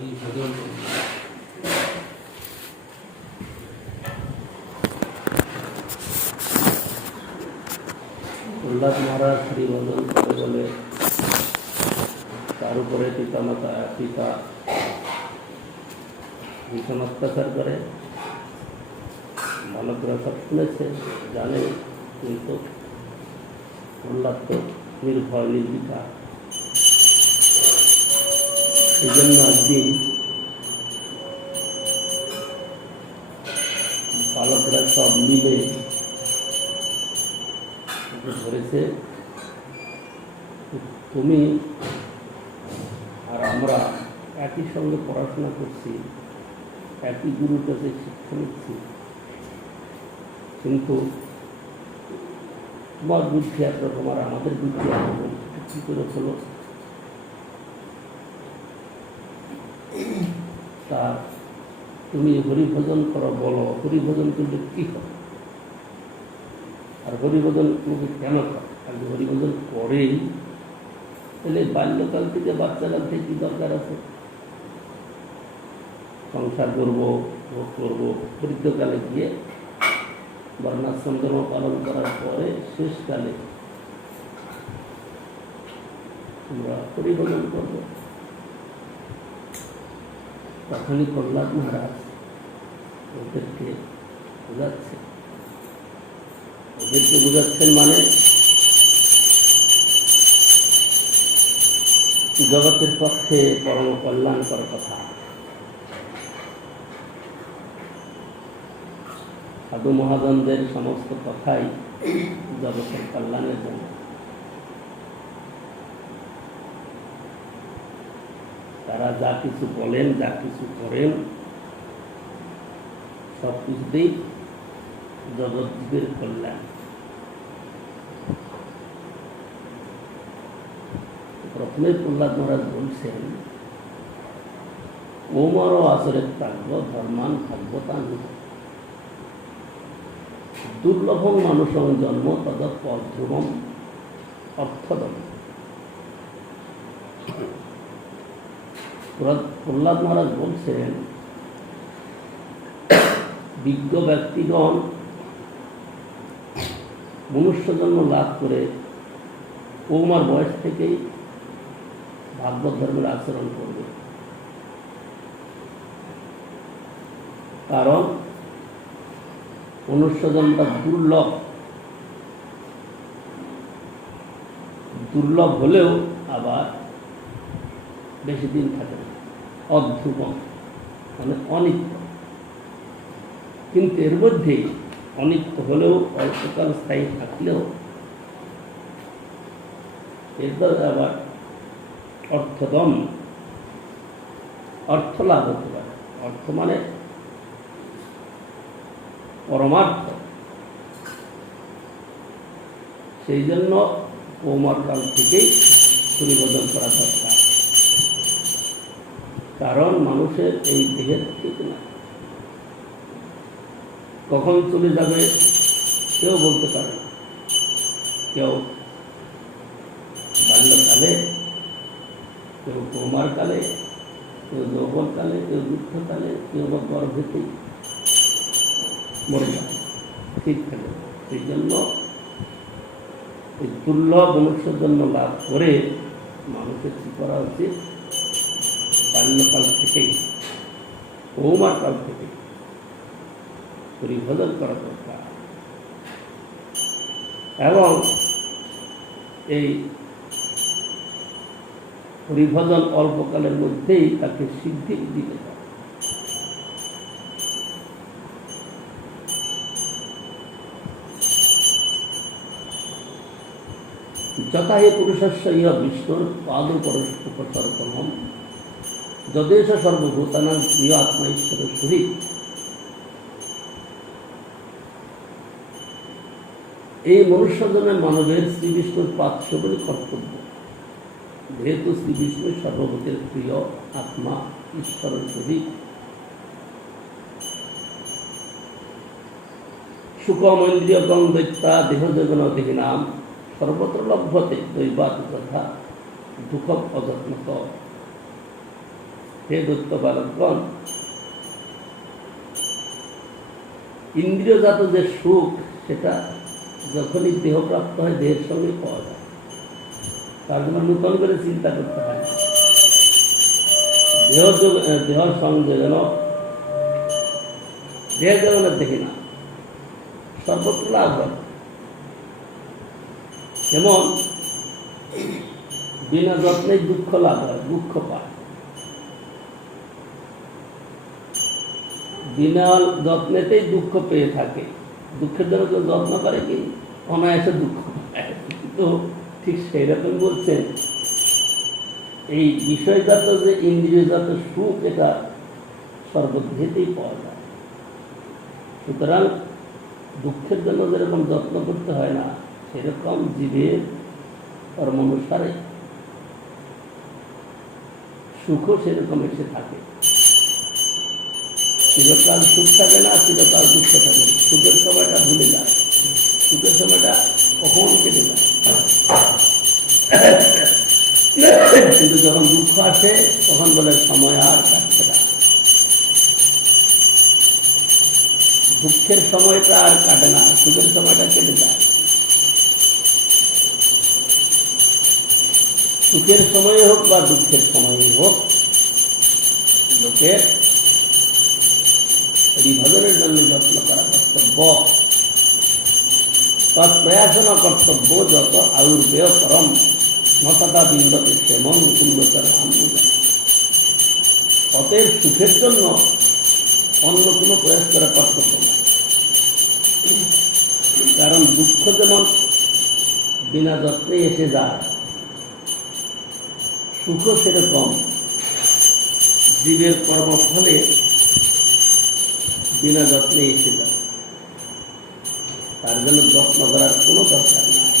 হরিভজন প্রহ্লাদ মহারাজ হরিভজন করে বলে তার উপরে পিতা ভীষণ অত্যাচার করে। ভালো করে সব শুনেছে, জানে, কিন্তু প্রহ্লাদ তো নির্ভয় নির্বিকার। এই জন্য একদিন বালকরা সব মিলে ধরেছে, তুমি আর আমরা একই সঙ্গে পড়াশোনা করছি, একই গুরুর কাছে শিক্ষা নিচ্ছি, কিন্তু তোমার বুদ্ধি একরকম আর আমাদের বুদ্ধি একরকম, কী করে হলো? তা তুমি হরিভজন করো, বলো হরিভজন করলে কী হবে, আর হরিভজন তুমি কেন করো? আর হরিভজন করেই তাহলে বাল্যকাল থেকে বাচ্চাকাল থেকে কী দরকার আছে? সংসার করবো, ভোগ করবো, বৃদ্ধকালে গিয়ে বর্ণাশ্রম ধর্ম পালন করার পরে শেষকালে আমরা হরিভজন করব। তখনই প্রহ্লাদ মহারাজ ওদেরকে বোঝাচ্ছেন মানে জগতের পক্ষে পরম কল্যাণকর কথা। সাধু মহাজনদের সমস্ত কথাই জগতের কল্যাণের জন্য। তারা যা কিছু বলেন, যা কিছু করেন, সব কিছুতেই জগৎজীবের কল্যাণ। প্রথমে প্রহ্লাদ মহারাজ বলছেন, ওমর আসরে প্রাজ্ঞ ধর্মান ভাগ্যতান দুর্লভম মানুষম জন্ম তদ পধ্রুবম অর্থদম। প্রহ্লাদ মহারাজ বলছেন, বিজ্ঞ ব্যক্তিগণ মনুষ্য জন্ম লাভ করে কৌমার বয়স থেকেই ভাগবত ধর্মের আচরণ করবে। কারণ মনুষ্য জন্মটা দুর্লভ হলেও আবার বেশি দিন থাকে না, অধ্রুবম মানে অনিত্য। কিন্তু এর মধ্যে অনিত্য হলেও অল্পকাল স্থায়ী থাকলেও এর দ্বারা আবার অর্থদম, অর্থ লাভ হতে পারে। অর্থ মানে পরমার্থ। সেই জন্য কৌমার কাল থেকেই হরিভজন করা দরকার। কারণ মানুষের এই দেহের ঠিক না, কখন চলে যাবে কেউ বলতে পারে না। কেউ বাল্যকালে, কেউ কৌমার কালে, কেউ যৌবনকালে, কেউ বৃদ্ধকালে, কেউ বা গর্ভেতেই মরে যায়, ঠিক থাকে। সেই জন্য এই দুর্লভ মনুষ্যের জন্য লাভ করে মানুষের কী করা উচিত? বাল্যকাল থেকেই, কৌমার কাল থেকে হরিভজন করা দরকার। এবং এই হরিভজন অল্পকালের মধ্যেই তাকে সিদ্ধি দিতে পারে। যথা হে পুরুষস্য ইহ বিষ্ণুর পাদোপসর্পণম যদেশ সর্বভূতানাং প্রিয় আত্মা ঈশ্বরের সহিত। এই মনুষ্যজনের মানবের শ্রী বিষ্ণুর পাদ সেবনই কর্তব্য, যেহেতু শ্রী বিষ্ণু সর্বভূতের প্রিয় আত্মা ঈশ্বরের সহিত। সুখমৈন্দ্রিয়গং দৈত্যা দেহযোগন দেহিনাম সর্বত্র লভ্যতে দৈবাত তথা দুঃখ অযত্নত। হে দৈত্য বালকগণ, ইন্দ্রিয়জাত যে সুখ সেটা যখনই দেহপ্রাপ্ত হয় দেহের সঙ্গে পাওয়া যায়, তার জন্য নূতন করে চিন্তা করতে হয়। দেহ সঙ্গে যেন দেহ যেমন দেখি না, সর্বত্র লাভ হয়। যেমন বিনা যত্নে দুঃখ লাভ হয়, দুঃখ পায়। বিনা যত্নেতেই দুঃখ পেয়ে থাকে। দুঃখের জন্য কেউ যত্ন করে কি অনায়াসে দুঃখ পায়। কিন্তু ঠিক সেই রকম বলছেন, এই বিষয়জাত যে ইন্দ্রিয়জাত সুখ এটা সর্বদেহেতেই পাওয়া যায়। সুতরাং দুঃখের জন্য যেরকম যত্ন করতে হয় না, সেরকম জীবের কর্মানুসারে সুখও সেরকম এসে থাকে। চিরকাল সুখ থাকে না, চিরকাল দুঃখ থাকে না। সুখের সময়টা ভুলে যায়, সুখের সময়টা কখন কেটে যায়। কিন্তু যখন দুঃখ আসে তখন বলে সময় আর কাটছে না। দুঃখের সময়টা আর কাটে না, সুখের সময়টা কেটে যায়। সুখের সময় হোক বা দুঃখের সময় হোক, লোকের হরিভজনের জন্য যত্ন করা কর্তব্য। তৎপ্রয়াসন কর্তব্য যত আয়ুর্বেয় করম নততা বিন্দতে সেমন কুল্লতার আন্দোলন। অতএব সুখের জন্য অন্য কোনো প্রয়াস করা কর্তব্য না। কারণ দুঃখ যেমন বিনা যত্নে এসে যায়, সুখও সেরকম জীবের কর্মফলে বিনা যত্নে এসে যায়। তার জন্য যত্ন করার কোনো দরকার নাই।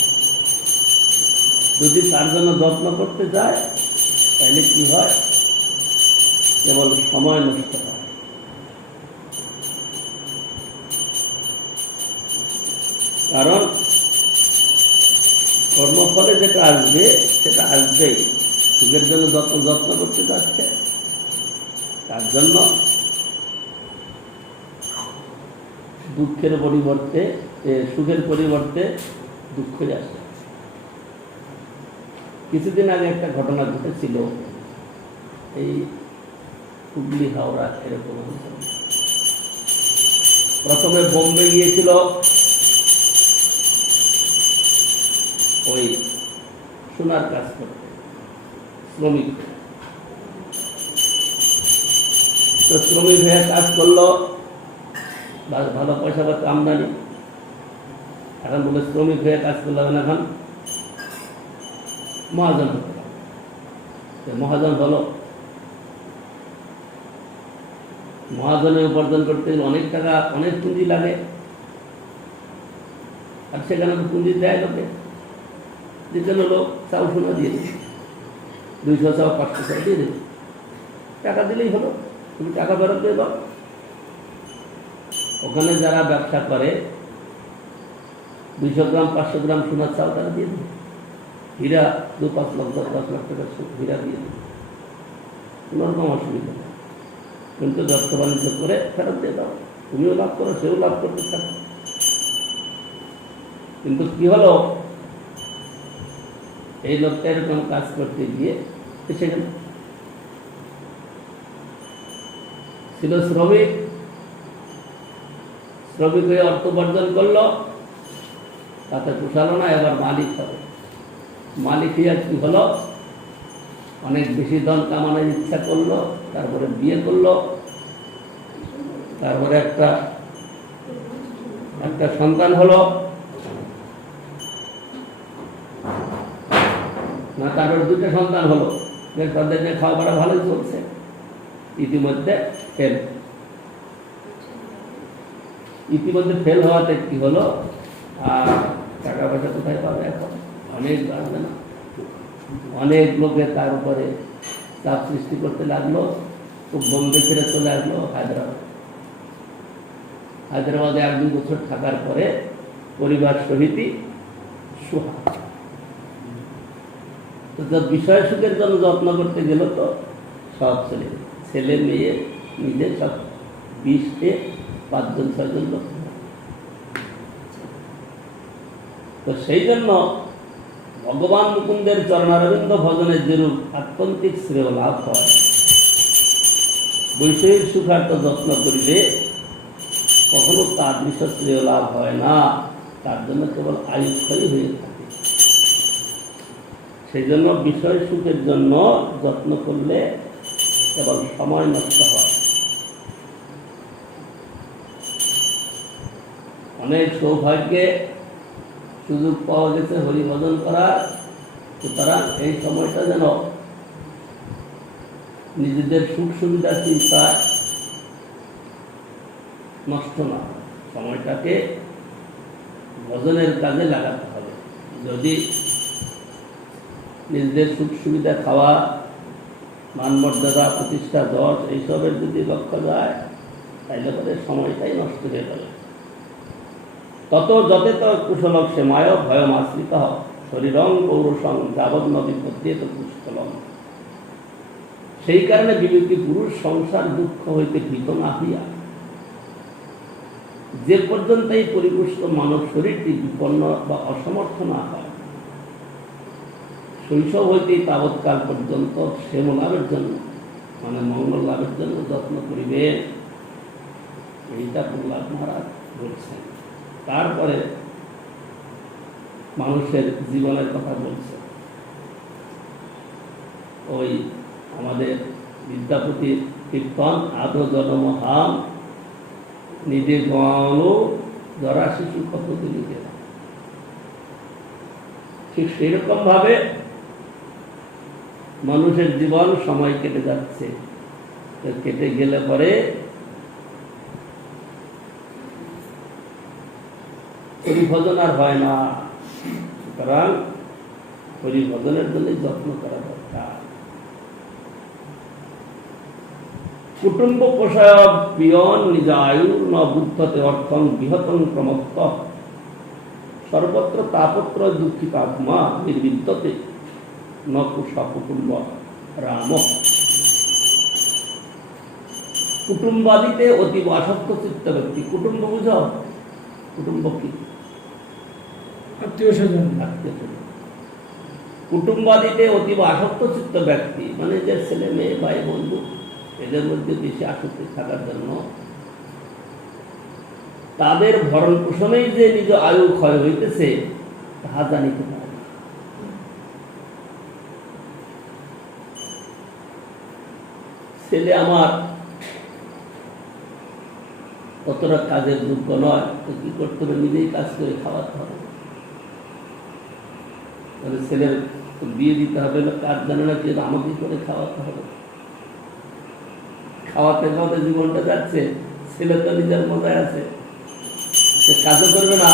যদি তার জন্য যত্ন করতে যায় তাহলে কি হয়, কেবল সময় নষ্ট হয়। কারণ কর্মফলে যেটা আসবে সেটা আসবেই। সুখের জন্য যত্ন করতে যাচ্ছে, তার জন্য দুঃখের পরিবর্তে সুখের পরিবর্তে দুঃখই আসে। কিছুদিন আগে একটা ঘটনা ঘটেছিল, এই হুগলি হাওড়া এরকম অঞ্চল। প্রথমে বোম্বে গিয়েছিল ওই সোনার কাজ করতে, শ্রমিক। তো শ্রমিক হয়ে কাজ করলো, ভালো পয়সা পাচ্ছে, আমদানি। এখন বলে শ্রমিক হয়ে কাজ করলাম, এখন মহাজন হতে হবে। মহাজন হলো, মহাজনের উপার্জন করতে অনেক টাকা, অনেক পুঁজি লাগে। আর সেখানে পুঁজি দেয় লোকে, দিতে লোক চাউ সোনা দিয়ে দেবে, 200 চাও 500 চাও দিয়ে দেবে। টাকা দিলেই হলো, তুমি টাকা ফেরত দিয়ে দাও। ওখানে যারা ব্যবসা করে 200 গ্রাম 500 গ্রাম সোনার চাল তারা দিয়ে দেবে। হীরা 2-5 লাখ 10 লাখ টাকার হীরা দিয়ে দেবে, কোনোরকম অসুবিধা নেই। কিন্তু ব্যবসা বাণিজ্য করে ফেরত দিয়ে দাও, তুমিও লাভ করো, সেও লাভ করতে থাকো। কিন্তু কি হলো, এই লোকটা এরকম কাজ করতে গিয়ে এসে গেল। ছিল শ্রমিক, শ্রমিক হয়ে অর্থ উপার্জন করলো, তাতে পোষালো না, এবার মালিক হবে। মালিক হয়ে কি হলো, অনেক বেশি ধন কামানোর ইচ্ছা করলো, তারপরে বিয়ে করলো, তারপরে একটা সন্তান হলো না, তারপরে 2টা সন্তান হলো। তাদের যে খাওয়া পড়া ভালোই চলছে। ইতিমধ্যে ফেল হওয়াতে কি হলো, আর টাকা পয়সা কোথায় পাবে এখন, অনেক বাড়বে না, অনেক লোকে তার উপরে চাপ সৃষ্টি করতে লাগলো। তো বোম্বে ছেড়ে চলে আসলো হায়দ্রাবাদে 1-2 বছর থাকার পরে পরিবার সহিতই সুহা। তো বিষয় সুখের জন্য যত্ন করতে গেল তো সব চলে গেছে। ছেলে মেয়ে নিজের সব 20-এ 5 জন 6 জন লোক। তো সেই জন্য ভগবান মুকুন্দের চরণারবিন্দ ভজনের যেরূপ আত্যন্তিক শ্রেয় লাভ হয়, বৈষয়িক সুখার্থ যত্ন করিলে কখনো তার বিশেষ শ্রেয় লাভ হয় না, তার জন্য কেবল আয়ুক্ষয়ী হয়ে থাকে। সেই জন্য বিষয় সুখের জন্য যত্ন করলে কেবল সময় নষ্ট হয়। অনেক সৌভাগ্যে সুযোগ পাওয়া গেছে হরিভজন করার, সুতরাং এই সময়টা যেন নিজেদের সুখ সুবিধা চিন্তায় নষ্ট না হয়, সময়টাকে ভজনের কাজে লাগাতে হবে। যদি নিজেদের সুখ সুবিধা, খাওয়া, মান মর্যাদা, প্রতিষ্ঠা, যশ এইসবের যদি লক্ষ্য যায়, তাইলে পরে সময়টাই নষ্ট হয়ে গেল। তত যতেত কুশলক সেমায় ভয়ম আশ্রিত শরীরং পৌরুষং যাবৎ নদী পদ্যেত পুষ্কলম। সেই কারণে বিবেকী পুরুষ সংসার দুঃখ হইতে ভীত না হইয়া যে পর্যন্ত এই পরিপুষ্ট মানব শরীরটি বিপন্ন বা অসমর্থ না হয়, শৈশব হইতেই তাবৎকাল পর্যন্ত ক্ষেম লাভের জন্য, মানে মঙ্গল লাভের জন্য যত্ন করিবে। এইটা প্রহ্লাদ মহারাজ বলছেন। তারপরে মানুষের জীবনের কথা বলছে। ওই আমাদের বিদ্যাপতির কীর্তন, আদো জনমহাম নিজে গণো জরা শিশু কত দিলিকে, ঠিক সেরকম ভাবে মানুষের জীবন সময় কেটে যাচ্ছে। কেটে গেলে পরে হরিভজন আর হয় না। সুতরাং হরিভজনের জন্য যত্ন করা দরকার। কুটুম্ব পোষায় পিয়ন নিজ আয়ু ন বুদ্ধতে অর্থং বৃহতং ক্রমত্ব সর্বত্র তাপত্র দুঃখিত আত্মা নির্বিদ্যতে ন কুষা কুটুম্ব রাম। কুটুম্বাদিতে অতীব আসক্ত চিত্ত ব্যক্তি। কুটুম্ব বুঝাও, কুটুম্ব কি? আত্মীয় স্বজন। কুটুম্বাদিতে অতীব আসক্ত চিত্ত ব্যক্তি মানে যে ছেলে মেয়ে ভাই বন্ধু এদের মধ্যে বেশি আসক্তি থাকার জন্য তাদের ভরণ পোষণেই যে নিজ আয়ু ক্ষয় হইতেছে তাহা জানিতে পারে না। ছেলে আমার কতটা কাজের যোগ্য নয়, তো কি করতে হবে? নিজেই কাজ করে খাওয়াতে হবে। তাহলে ছেলের বিয়ে দিতে হবে না, কাজ জানে না, কিন্তু আমাকে করে খাওয়াতে হবে। খাওয়াতে খাওয়াতে জীবনটা যাচ্ছে, ছেলে তো নিজের মজায় আছে, সে কাজও করবে না,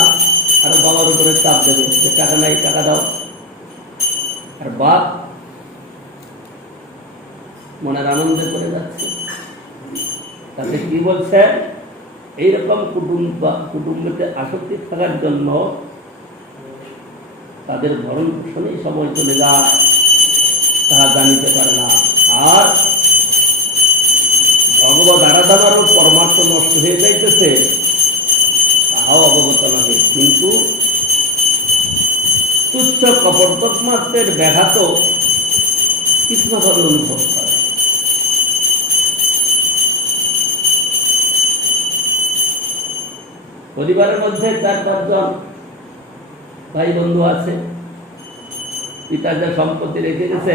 আর বাবার উপরে চাপ দেবে, সে টাকা নাই, টাকা দাও। আর বাপ মনের আনন্দে করে যাচ্ছে। তাতে কি বলছে? এইরকম কুটুম্বতে আসক্তি থাকার জন্য তাদের ভরণ পোষণেই সময় চলে যায়, তাহা জানিতে পারে না। আর ভগবত আরাধনারও পরমার্থ নষ্ট হয়ে যাইতেছে, তাহাও অবগত নহে। কিন্তু তুচ্ছ কপটক মাত্রের ব্যাঘাত তীক্ষ্ণভাবে অনুভব করে। পরিবারের মধ্যে 4-5 জন ভাই বন্ধু আছে, পিতা যা সম্পত্তি রেখে গেছে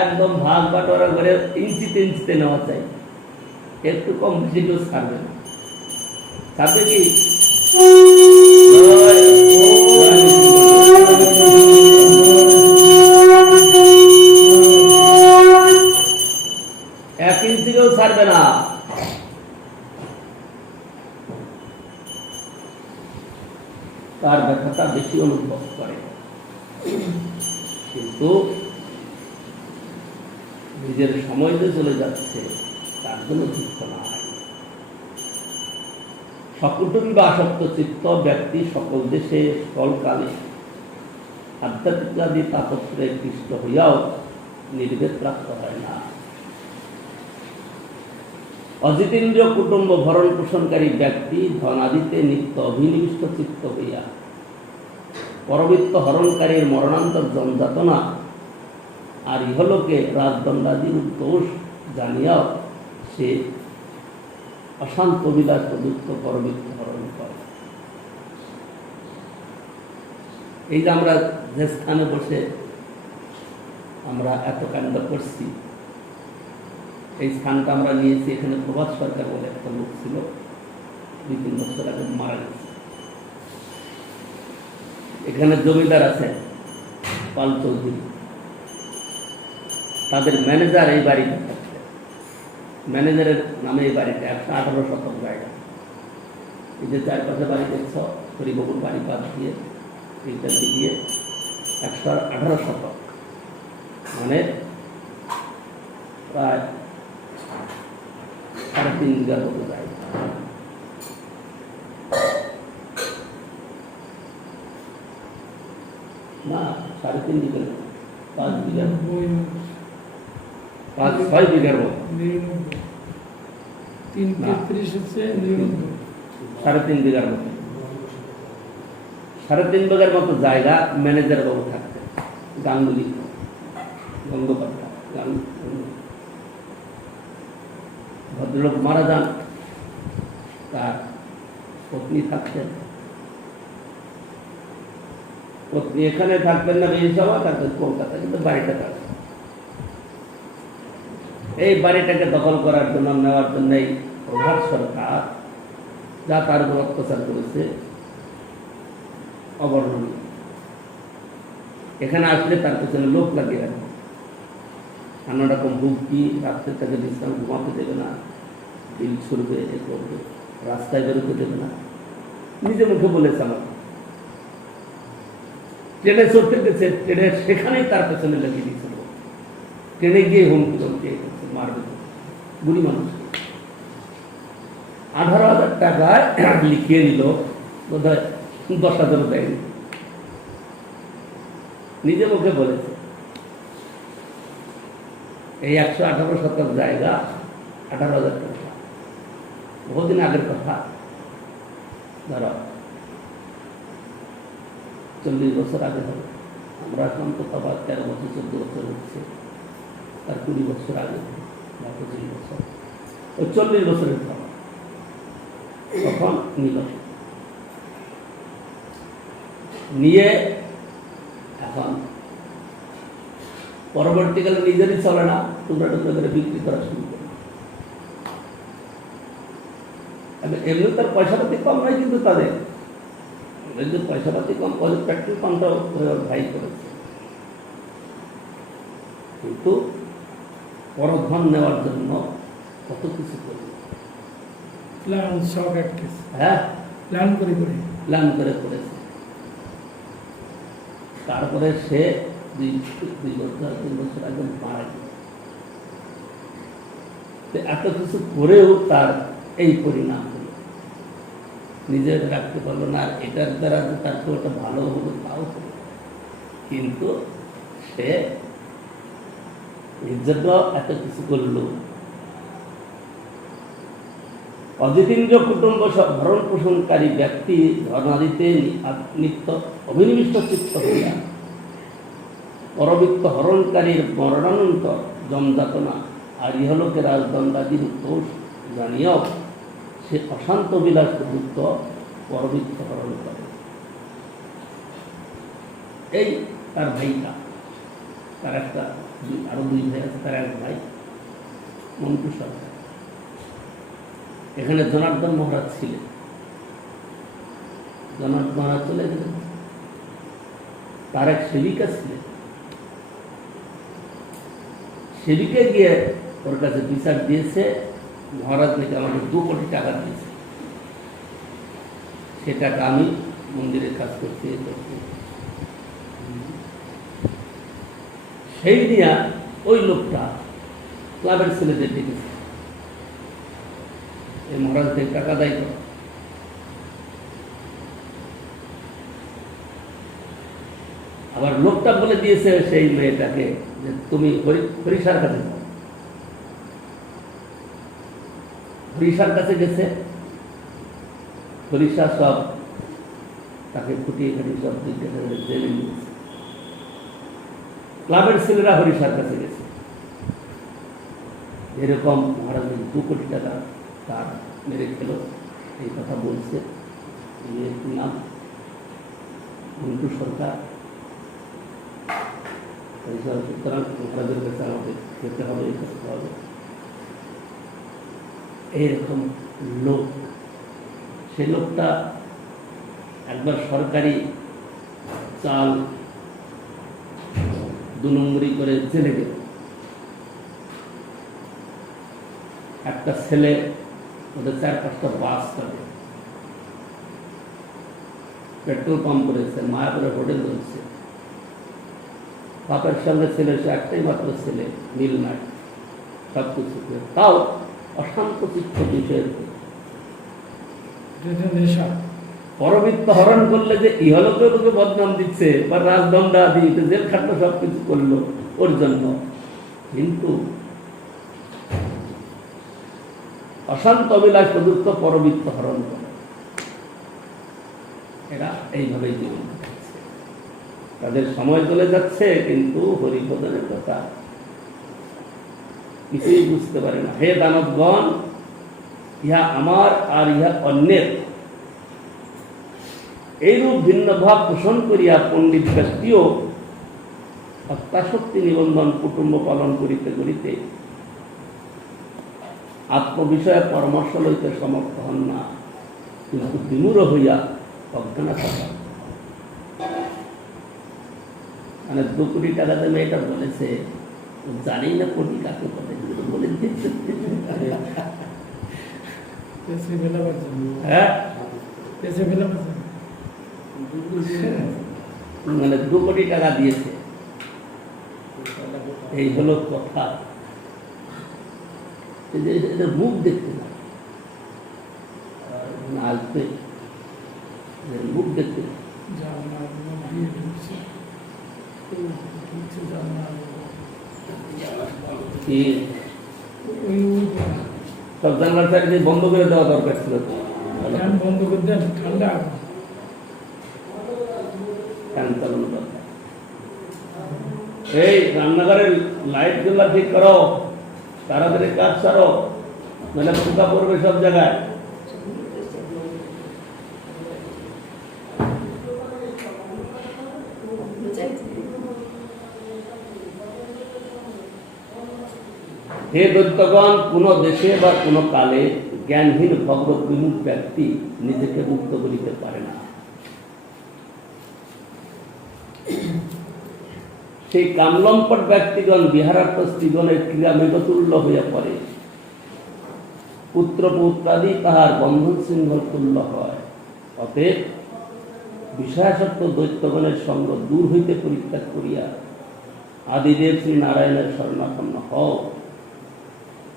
একদম ভাগ বাটোয়ারা করে ইঞ্চিতে ইঞ্চিতে নেওয়া চাই, একটু কম বেশি কেউ ছাড়বে না। ছাড়বে কি? এক ইঞ্চি কেউ ছাড়বে না। তার ব্যথাটা বেশি অনুভব করে, কিন্তু নিজের সময় যে চলে যাচ্ছে তার জন্য দুঃখ না হয়। সকুটুম্বে আসক্ত চিত্ত ব্যক্তি সকল দেশে সকলকালে আধ্যাত্মিক আদি তাপত্রে কৃষ্ট হইয়াও নির্ভেদ প্রাপ্ত হয় না। অজিতেন্দ্রিয় কুটুম্ব ভরণ পোষণকারী ব্যক্তি ধনাদিতে নিত্য অভিনিবিষ্ট চিত্ত হইয়া পরবৃত্ত হরণকারীর মরণান্তর জনযাতনা আর ইহলোকে রাজদণ্ডাদির দোষ জানিয়াও সে অশান্ত বিলাস প্রযুক্ত পরবৃত্ত হরণ করে। এই যে আমরা যে স্থানে বসে আমরা এত কাণ্ড করছি, এই স্থানটা আমরা নিয়েছি, এখানে প্রভাত সরকার বলে একটা লোক ছিল, 2-3 বছর আগে মারা গেছে। এখানে জমিদার আছে পাল চৌধুরী, তাদের ম্যানেজার এই বাড়িতে থাকতেন। ম্যানেজারের নামে এই বাড়িটা 118 শতক জায়গা। এই যে চারপাশে বাড়ি দেখছ, হরিবাবুর বাড়ি বাদ দিয়ে এইটা দিয়ে 118 শতক, মানে প্রায় 3.5 বিঘার মতো জায়গা। না, 3.5 বিঘার, 5 বিঘার, 5-6 বিঘার মতো। 3.33 হচ্ছে 99। 3.5 বিঘার মতো, 3.5 বিঘার মতো জায়গা ম্যানেজার বাবু থাকতেন, গাঙ্গুলি গঙ্গোপাধ্যায়। ভদ্রলোক মারা যান, তার পত্নী থাকতেন। পত্নী এখানে থাকবেন না, বেশিসভা থাকতেন কলকাতা, কিন্তু বাড়িটা থাকতেন। এই বাড়িটাকে দখল করার জন্য, নেওয়ার জন্য এই প্রভাত সরকার যা তার উপর অত্যাচার করেছে অবর্ণনীয়। এখানে আসলে তার পেছনে লোক লাগিয়ে রাখবে, নানা রকম হুমকি, রাত্রে তাকে বিশ্রাম ঘুমাতে দেবে না, বিল ছুড়বে, এ করবে, রাস্তায় বেরোতে দেবে না। নিজে মুখে বলেছে আমার, ট্রেনে চড়তে গেছে, ট্রেনে সেখানেই তার পেছনে লেগে দিয়েছিল, ট্রেনে গিয়ে হুমকি ধমকি করছে, মারবে, বুড়ি মানুষ। 18,000 টাকায় লিখিয়ে নিল, বোধ হয় 10,000 দেয়নি, নিজে মুখে বলেছে। এই 118 শতক জায়গা 18,000 টাকা, বহুদিন আগের কথা, ধরো 40 বছর আগে হবে। আমরা এখন তো আবার 13 বছর 14 বছর হচ্ছে, তার 20 বছর আগে বা 25 বছর, ওই 40 বছরের কথা। তখন নিল, নিয়ে এখন পরবর্তীকালে নিজেরই চলে না, টুকরা টুকরা করে বিক্রি করা শুরু করে। এমনি তার পয়সাপাতি কম নয়, কিন্তু তাদের পয়সাপাতি কম, পেট্রোল পাম্পটাও ভাই করেছে, কিন্তু পরধন নেওয়ার জন্য কত কিছু করে। হ্যাঁ, প্ল্যান করে করেছে। তারপরে সে 2 বছর 3 বছর আগে মারা গেল। এত কিছু করেও তার এই পরিণাম হলো, নিজের রাখতে পারলো না। আর এটার দ্বারা যে তার খুব একটা ভালো হলো তাও হলো, কিন্তু সে এর জন্য এত কিছু করলো। অজিতেন্দ্রিয় কুটুম্ব ভরণ পোষণকারী ব্যক্তি ধর্মাদিতে নিত্য অভিনিবিষ্ট চিত্ত হইয়া পরবৃত্ত হরণকারীর মরণানন্তর জমযাতনা আর ইহলোকে রাজদণ্ডাদির দোষ জানিয়াও সে অশান্ত বিলাস প্রযুক্ত পরবৃত্ত হরণ করে। এই তার ভাইটা, তার একটা আরো 2 ভাই আছে, তার এক ভাই মন্টু সরকার। এখানে জনার্দন মহারাজ ছিলেন, জনার্দন মহারাজ চলে গেলেন, তার এক সেবিকা ছিলেন। সেবিকা গিয়ে ওর কাছে বিচার দিয়েছে, মহারাজ নাকি আমাকে 2 কোটি টাকা দিয়েছে, সে টাকা আমি মন্দিরের কাজ করতে। সেই দিয়া ওই লোকটা ক্লাবের ছেলেদের ডেকেছে, এই মহারাজদের টাকা দেয় তো। আবার লোকটা বলে দিয়েছে সেই মেয়েটাকে যে তুমি হরিষার কাছে যাও। হরিষার কাছে গেছে, হরিষা সব তাকে ফুটিয়ে খাটিয়ে সব জিজ্ঞাসা করে জেলে নিয়েছে। ক্লাবের ছেলেরা হরিষার কাছে গেছে, এরকম মহারাজের 2 কোটি টাকা তার মেরে খেল, এই কথা বলছে। নাম মন্টু সরকার। সুতরাং মহারাজের কাছে আমাদের যেতে হবে, করতে হবে। এইরকম লোক, সে লোকটা একবার সরকারি চাল 2 নম্বরই করে জেলে গেল। একটা ছেলে ওদের 4-5টা বাস করে, পেট্রোল পাম্প করেছে, মায়াপুরে হোটেল চলছে। বাপের সঙ্গে ছেলে, সে একটাই মাত্র ছেলে, মিল নাই সব কিছু, তাও অশান্ত চিত্ত বিষয়ের নেশা। পরবৃত্ত হরণ করলে যে ইহলোকেও তোকে বদনাম দিচ্ছে, বা রাজদণ্ডা দিতে জেল খাটলো, সব কিছু করলো ওর জন্য, কিন্তু অশান্ত অবিলাস প্রযুক্ত পরবৃত্ত হরণ করে। এরা এইভাবেই জীবন কাটাচ্ছে। তাদের সময় চলে যাচ্ছে, কিন্তু হরিভজনের কথা কিছুই বুঝতে পারে না। হে দানবগণ, ইহা আমার আর ইহা অন্যের, এইরূপ ভিন্ন ভাব পোষণ করিয়া পণ্ডিত ব্যক্তিও হত্যাশক্তি নিবন্ধন কুটুম্ব পালন করিতে করিতে আত্মবিষয়ে পরামর্শ লইতে সমর্থ হন না, কিন্তু বিমূঢ় হইয়া অজ্ঞানা থাকা। মানে 2 কোটি টাকাতে মেয়েটা বলেছে, জানি না কোটি কাকে বলে, বলে দিচ্ছে। হ্যাঁ, মানে 2 কোটি টাকা দিয়েছে, এই হলো কথা। এদের মুখ দেখতে না, আসবে মুখ দেখতে না। সব জানলার চারিদিকে বন্ধ করে দেওয়া দরকার ছিল, বন্ধ করে দেন, ঠান্ডা ফ্যান চালানো দরকার। এই রান্নাঘরের লাইট গুলা ঠিক করো, তাড়াতাড়ি কাজ সারো, নাহলে পোকা পড়বে সব জায়গায়। হে দৈত্যগণ, কোন দেশে বা কোন কালে জ্ঞানহীন ভগবত বিমুখ ব্যক্তি নিজেকে মুক্ত করিতে পারে না। সেই কামলম্পট ব্যক্তিগণ বিহারার্থ স্ত্রীগণের ক্রিয়া মেঘতুল্য হইয়া পড়ে, পুত্র পৌত্রাদি তাহার বন্ধন শৃঙ্খল তুল্য হয়। অতএব বিষয়াসক্ত দৈত্যগণের সঙ্গ দূর হইতে পরিত্যাগ করিয়া আদিদেব শ্রী নারায়ণের শরণাপন্ন হও।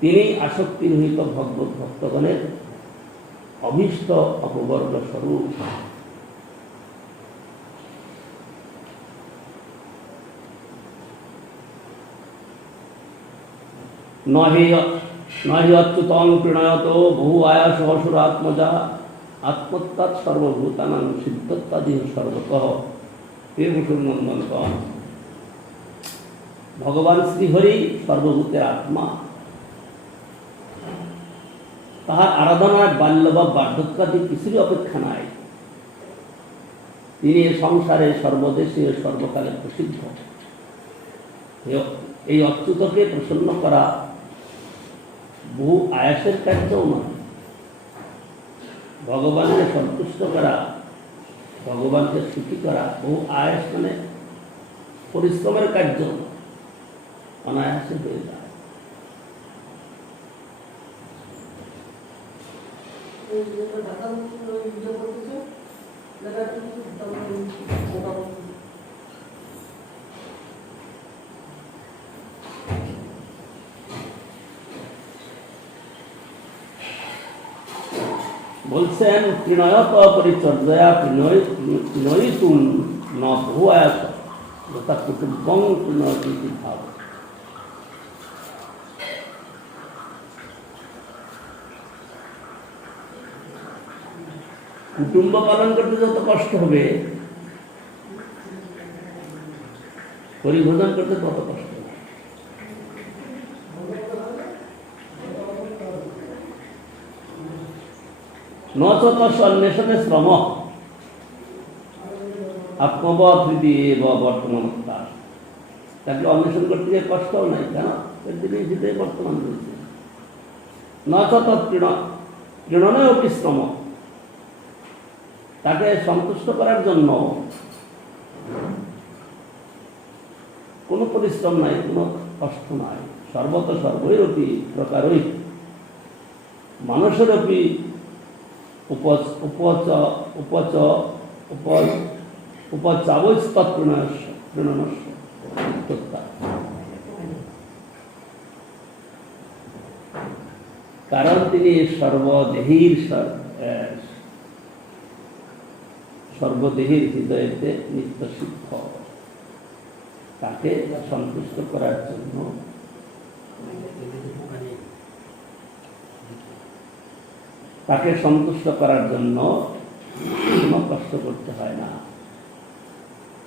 তিনি আসক্তিরহিত ভগবত ভক্তগণের অভীষ্ট অপবর্গ স্বরূপ। নহি অচ্যুতং প্রণয়ত বহু আয়াস অসুরাত্মজা আত্মত্যাৎ সর্বভূতানাং সিদ্ধত্যাদি সর্বতঃ। হে মুসলনন্দনগণ, ভগবান শ্রীহরি সর্বভূতের আত্মা। তাহার আরাধনায় বাল্য বা বার্ধক্যাদি কিছুরই অপেক্ষা নাই। তিনি সংসারে সর্বদেশে সর্বকালে প্রসিদ্ধ। এই অচ্যুতকে প্রসন্ন করা বহু আয়াসের কার্যও নয়। ভগবানকে সন্তুষ্ট করা, ভগবানকে সুখী করা বহু আয়াস, মানে পরিশ্রমের কার্য, অনায়াসে হয়ে যায়। বলছেন ত্রিনয়ত পরিচর্যয়া ত্রিনয়িতুম ন বহু আয়াস যথা কুটুম্বং ত্রিনয়তি ভাব। কুটুম্ব পালন করতে যত কষ্ট হবে, পরিভোজন করতে তত কষ্ট হবে। নচতস্য অন্বেষণে শ্রম আত্মবৎ হৃদি এব বর্তমান। তাকে অন্বেষণ করতে গিয়ে কষ্টও নাই, কেন জিনিস হৃদয়ে বর্তমান রয়েছে। নৃণনে অপি শ্রম, তাকে সন্তুষ্ট করার জন্য কোনো পরিশ্রম নাই, কোনো কষ্ট নাই। সর্বত সর্বৈরপি প্রকারই মানুষেরপি উপচাবস্তৎপ্রণনস্য। কারণ তিনি সর্বদেহীর হৃদয়েতে নিত্য সিদ্ধ। তাকে সন্তুষ্ট করার জন্য কোনো কষ্ট করতে হয় না,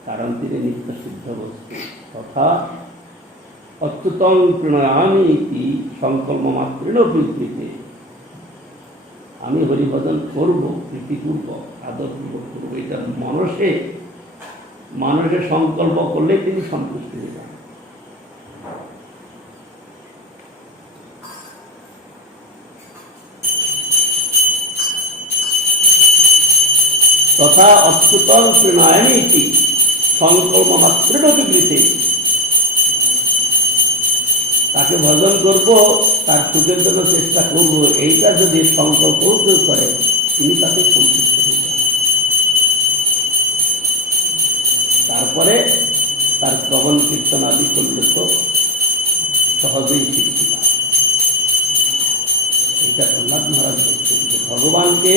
কারণ তিনি নিত্য সিদ্ধ বস্তু। তথা অচ্যুতং প্রণয়ামি ইতি সংকল্প মাত্রেণ প্রীতিতে, আমি হরিভজন করব প্রীতিপূর্বক, আদরপূর্বক করব, এটা মানুষে সংকল্প করলে তিনি সন্তুষ্ট হয়ে যান। তথা অচ্যুতং প্রণয়ামি ইতি সংকল্প মাত্রেণ প্রীতিতে, তাকে ভজন করব, তার সুখের জন্য চেষ্টা করব, এইটা যদি সংকল্প করে তিনি তাকে সন্তুষ্ট হয়ে যান। তারপরে তার শ্রবণ কীর্তন আদি করলে তো সহজেই সিদ্ধি পায়। এটা প্রহ্লাদ মহারাজ বলছেন যে ভগবানকে,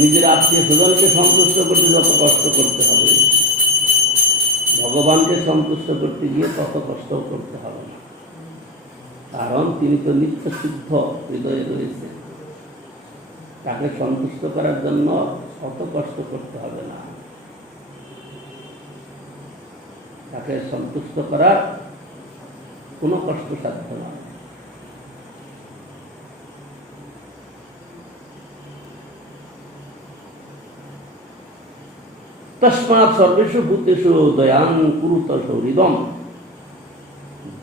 নিজের আত্মীয় স্বজনকে সন্তুষ্ট করতে যত কষ্ট করতে হবে, ভগবানকে সন্তুষ্ট করতে গিয়ে তত কষ্ট করতে হবে না, কারণ তিনি তো নিত্য সিদ্ধ হৃদয়ে রয়েছে। তাকে সন্তুষ্ট করার জন্য অত কষ্ট করতে হবে না, তাকে সন্তুষ্ট করার কোনো কষ্ট সাধ্য না। তস্মাৎ সর্বেষু ভূতেষু দয়াং কুরুত সৌহৃদম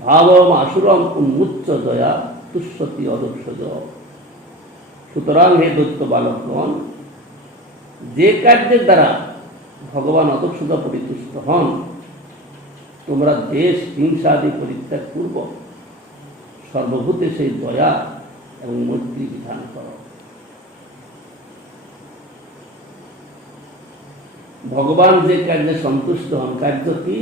ভাবম আসুরম উন্মুচ্চ দয়া তুষ্যতি অদর্শজ। সুতরাং হে দৈত্য বালকগণ, যে কার্যের দ্বারা ভগবান অদর্শজ পরিতুষ্ট হন, তোমরা দেশ হিংসা আদি পরিত্যাগ পূর্বক সর্বভূতে সেই দয়া এবং মৈত্রী বিধান কর। ভগবান যে কার্যে সন্তুষ্ট হন, কার্য কি?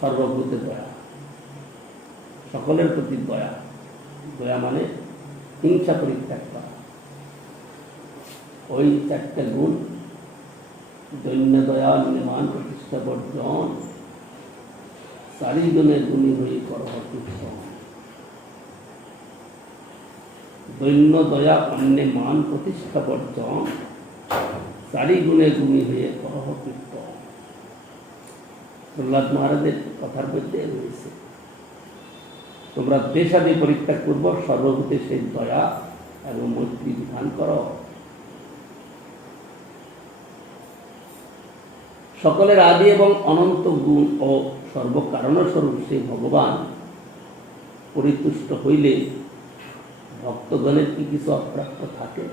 সর্বভূতে দয়া, সকলের প্রতি দয়া। দয়া মানে হিংসা পরিত্যাগ করা। ওই চারটে গুণ, দৈন্য দয়া, নির্মাণ প্রতিষ্ঠা বর্জন, চারি গুণের গুণী হয়ে করহ কীর্তন। দৈন্য দয়া, অন্যে মান প্রতিষ্ঠা বর্জন, চারি গুণে গুণী হয়ে করহ কীর্তন। প্রহ্লাদ মহারাজের কথার মধ্যে রয়েছে, তোমরা দেশাদি পরিত্যাগ পূর্বক সর্বভূতে সেই দয়া এবং মৈত্রী বিধান করো। সকলের আদি এবং অনন্ত গুণ ও সর্বকারণস্বরূপ সেই ভগবান পরিতুষ্ট হইলে ভক্তগণের কি কিছু অপ্রাপ্ত থাকে?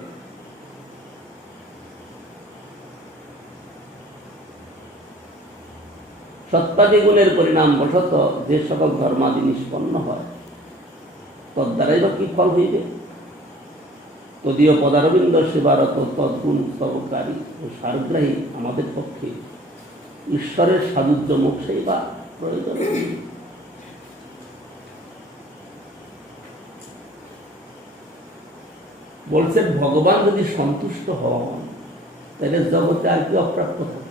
সত্যাদি গুণের পরিণাম বশত যে সকল ধর্মাদি নিষ্পন্ন হয়, তদ্বারাই বা কি ফল হইবে? তদীয় পদারবিন্দ সেবারত তদ্গুণ স্তবকারী ও সারগ্রাহী আমাদের পক্ষে ঈশ্বরের সাযুজ্য মোক্ষেই বা প্রয়োজন। বলছেন ভগবান যদি সন্তুষ্ট হন, তাহলে জগতে আর কি অপ্রাপ্ত থাকে?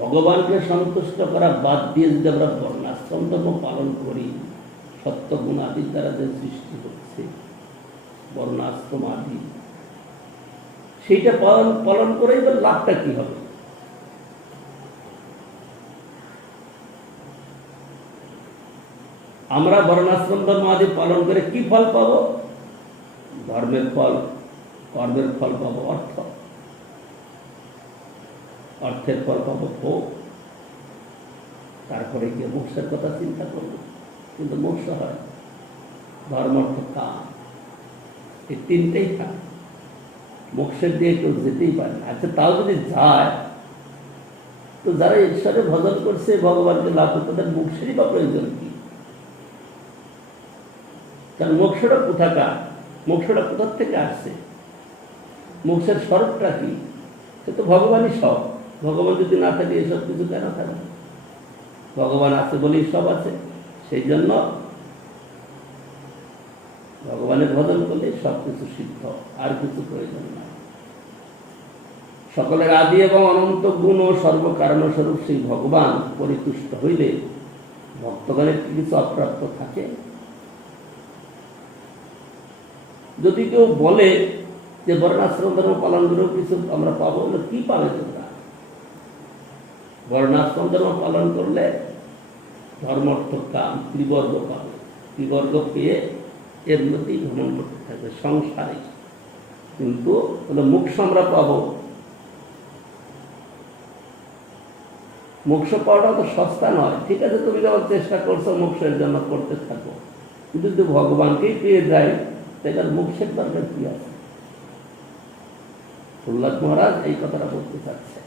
ভগবানকে সন্তুষ্ট করা বাদ দিয়ে যদি আমরা বর্ণাশ্রম ধর্ম পালন করি, সত্য গুণ আদির দ্বারা যে সৃষ্টি হচ্ছে, বর্ণাশ্রম আদি, সেইটা পালন পালন করে এবার লাভটা কি হবে? আমরা বর্ণাশ্রম ধর্ম আদি পালন করে কি ফল পাবো? ধর্মের ফল, কর্মের ফল পাবো অর্থ, অর্থের ফল পাবো ভোগ, তারপরে গিয়ে মোক্ষের কথা চিন্তা করবো। কিন্তু মোক্ষ হয় ধর্ম, অর্থ, কাম, এই তিনটেই থাকে। মোক্ষের দিয়ে কেউ যেতেই পারে না। আচ্ছা, তাও যদি যায়, তো যারা ঈশ্বরে ভজন করছে, ভগবানকে লাভ করতে, তাদের মোক্ষেরই বা প্রয়োজন কি? কারণ মোক্ষটা কোথাকার, মোক্ষটা কোথার থেকে আসছে, মোক্ষের স্বরূপটা কি? সে তো ভগবানই সব। ভগবান যদি না থাকে এসব কিছু কেন থাকে? ভগবান আছে বলেই সব আছে। সেই জন্য ভগবানের ভজন করলে সব কিছু সিদ্ধ, আর কিছু প্রয়োজন না। সকলের আদি এবং অনন্ত গুণ ও সর্বকারণ স্বরূপ সেই ভগবান পরিতুষ্ট হইলে ভক্তগণের কিছু অপ্রাপ্ত থাকে? যদি কেউ বলে যে বর্ণাশ্রম ধর্ম পালন করেও কিছু আমরা পাবো, কি পাবে তোমরা? বর্ণাশ্রম ধর্ম পালন করলে ধর্ম, অর্থ, কাম ত্রিবর্গ পাবে। ত্রিবর্গ পেয়ে এর মধ্যেই ভ্রমণ করতে থাকবে সংসারে। কিন্তু মোক্ষ আমরা পাবো। মোক্ষ পাওয়াটা তো সস্তা নয়। ঠিক আছে, তুমি যখন চেষ্টা করছো মোক্ষের জন্য, করতে থাকো, কিন্তু যদি ভগবানকেই পেয়ে যায়, তাহলে মোক্ষের দরকার কি আছে? প্রহ্লাদ মহারাজ এই কথাটা বলতে চাচ্ছে।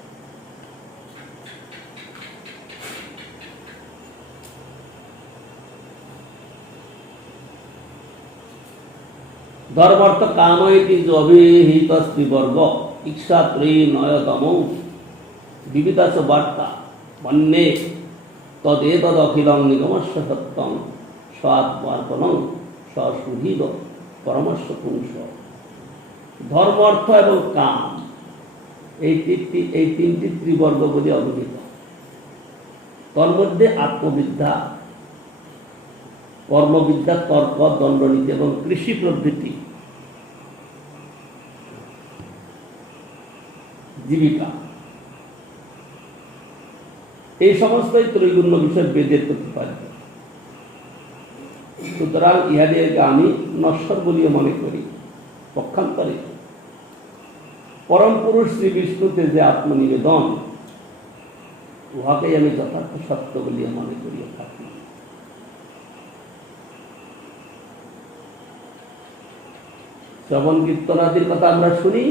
ধর্মার্থ কাময়তি অভিহিত স্ত্রীবর্গ ইচ্ছা ত্রয়ী নয়তম বিবিধাস বার্তা বন্যে তদেতদখিলং নিগমস্য সত্যং স্বাত্মার্পণং সসুধীব পরমস্য পুংস। ধর্ম, অর্থ এবং কাম, এই তিনটি ত্রিবর্গ বলে অভিহিত। তার মধ্যে আত্মবিদ্যা, কর্মবিদ্যা, তর্ক, দণ্ডনীতি এবং কৃষি প্রভৃতি জীবিকা, এই সমস্তই ত্রৈগুণ্য বিষয় বেদের প্রতিপাদ্য। সুতরাং ইহাদেরকে আমি নশ্বর বলিয়া মনে করি। পক্ষান্তরে পরম পুরুষ শ্রী বিষ্ণুতে যে আত্মনিবেদন, উহাকেই আমি যথার্থ সত্য বলিয়া মনে করিয়া থাকি। শ্রবণ কীর্তনাদির কথা আমরা শুনি,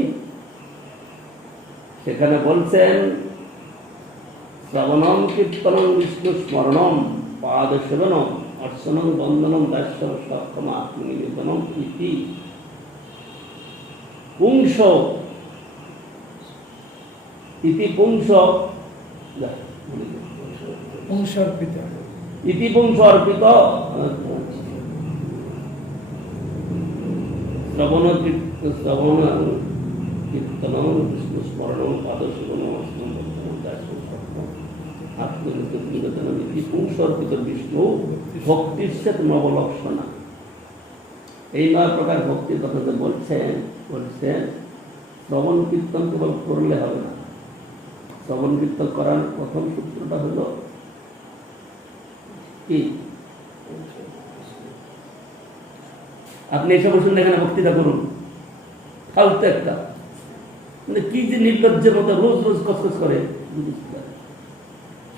সেখানে বলছেন শ্রবণম কীর্তনম বিষ্ণু স্মরণম পাদ সেবনম অর্চনম বন্দনম দাস্য সক্ষম আত্মনিবেদনম ইতি পুংস ইতি পুংস ইতি পুংস অর্পিত। শ্রবণ কীর্তনম বিষ্ণু স্মরণম পাদ সেবনম অর্চনম বন্দনম দাস্য সক্ষম আত্মনিবেদনম ইতি পুংস অর্পিত বিষ্ণু ভক্তির সে নবলক্ষণা। এই 9 প্রকার ভক্তির কথা যে বলছেন শ্রবণ কীর্তন কেবল করলে হবে না। শ্রবণ কীর্তন করার প্রথম সূত্রটা হলো কি? আপনি এসব শুনলে এখানে বক্তৃতা করুন, ফালতু একটা, মানে কি যে নির্লজ্জের মতো রোজ রোজ কসকস করে,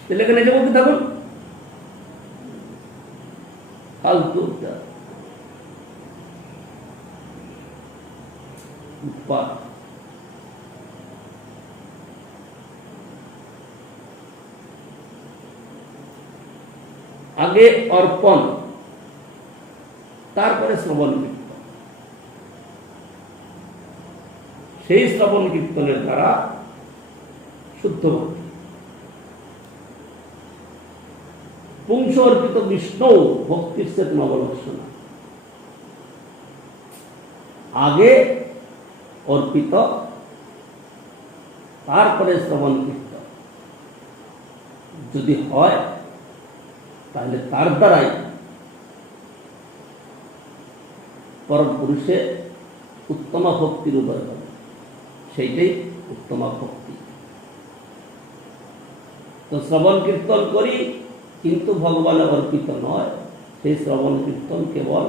তাহলে এখানে এসে বক্তৃতা করুন, ফালতু উৎপাদ। আগে অর্পণ, তারপরে শ্রবণ কীর্তন। সেই শ্রবণ কীর্তনের দ্বারা শুদ্ধ ভক্তি। পুংস অর্পিত বিষ্ণু ভক্তির সে নবলক্ষণা। আগে অর্পিত, তারপরে শ্রবণ কীর্তন যদি হয়, তাহলে তার দ্বারাই পরম পুরুষে উত্তম ভক্তির উদয় হবে, সেইটাই উত্তম ভক্তি। তো শ্রবণ কীর্তন করি, কিন্তু ভগবানে অর্পিত নয়। সেই শ্রবণ কীর্তন কেবল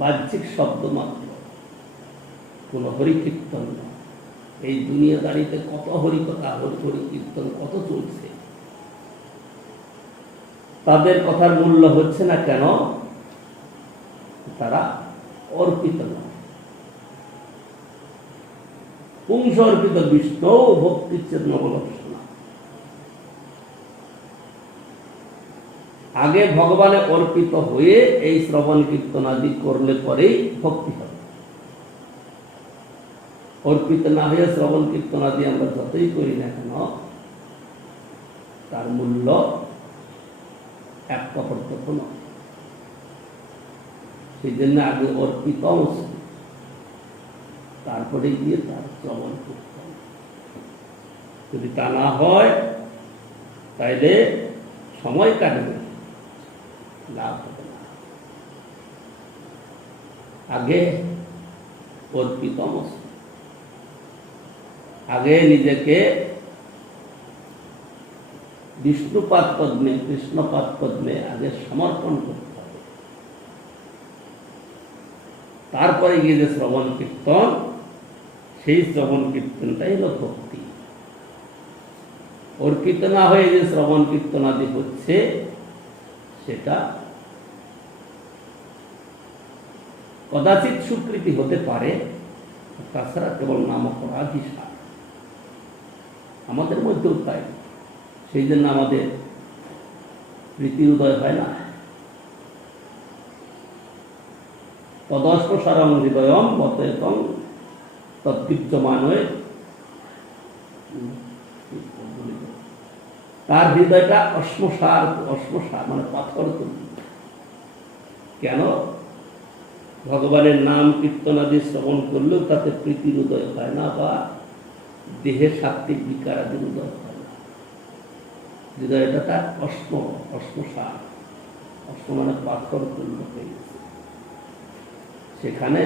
বাহ্যিক শব্দ মাত্র, কোন হরিকীর্তন নয়। এই দুনিয়াদারিতে কত হরিকথা, হরি কীর্তন কত চলছে, তাদের কথার মূল্য হচ্ছে না কেন? তারা অর্পিত নয়। পুংস অর্পিত বিষ্ণু ভক্তিচ্ছেদ নবলক্ষণা। আগে ভগবানে অর্পিত হয়ে এই শ্রবণ কীর্তন আদি করলে পরেই ভক্তি হবে। অর্পিত না হয়ে শ্রবণ কীর্তন আদি আমরা যতই করি না কেন, তার মূল্য এক কপর্তক নয়। সেই জন্য আগে অর্পিত তারপরে গিয়ে তার শ্রবণ কীর্তন। যদি তা না হয় তাইলে সময় কাটবে, লাভ হবে না। আগে অর্পিত, আগে নিজেকে বিষ্ণুপাদ পদ্মে, কৃষ্ণপাদ পদ্মে আগে সমর্পণ করতে হবে। তারপরে গিয়ে যে শ্রবণ কীর্তন, সেই শ্রবণ কীর্তনটাই হলো ভক্তি। অর্পিত না হয়ে যে শ্রবণ কীর্তন আদি হচ্ছে, সেটা কদাচিৎ স্বীকৃতি হতে পারে, তাছাড়া কেবল নাম অপরাধী সার। আমাদের মধ্যেও তাই। সেই জন্য আমাদের প্রীতি উদয় হয় না। তদস্পসারং হৃদয়ম বতেতং তদ্বিজ্যমানয়। তার হৃদয়টা অশ্মসার, অশ্মসার মানে পাথর তুলি। কেন? ভগবানের নাম কীর্তন আদি শ্রবণ করলেও তাতে প্রীতির উদয় হয় না, বা দেহে সাত্ত্বিক বিকার আদির উদয় হয় না। হৃদয়টা তার অশ্মসার, অশ্ম মানে পাথর তুল্য হয়ে গেছে। সেখানে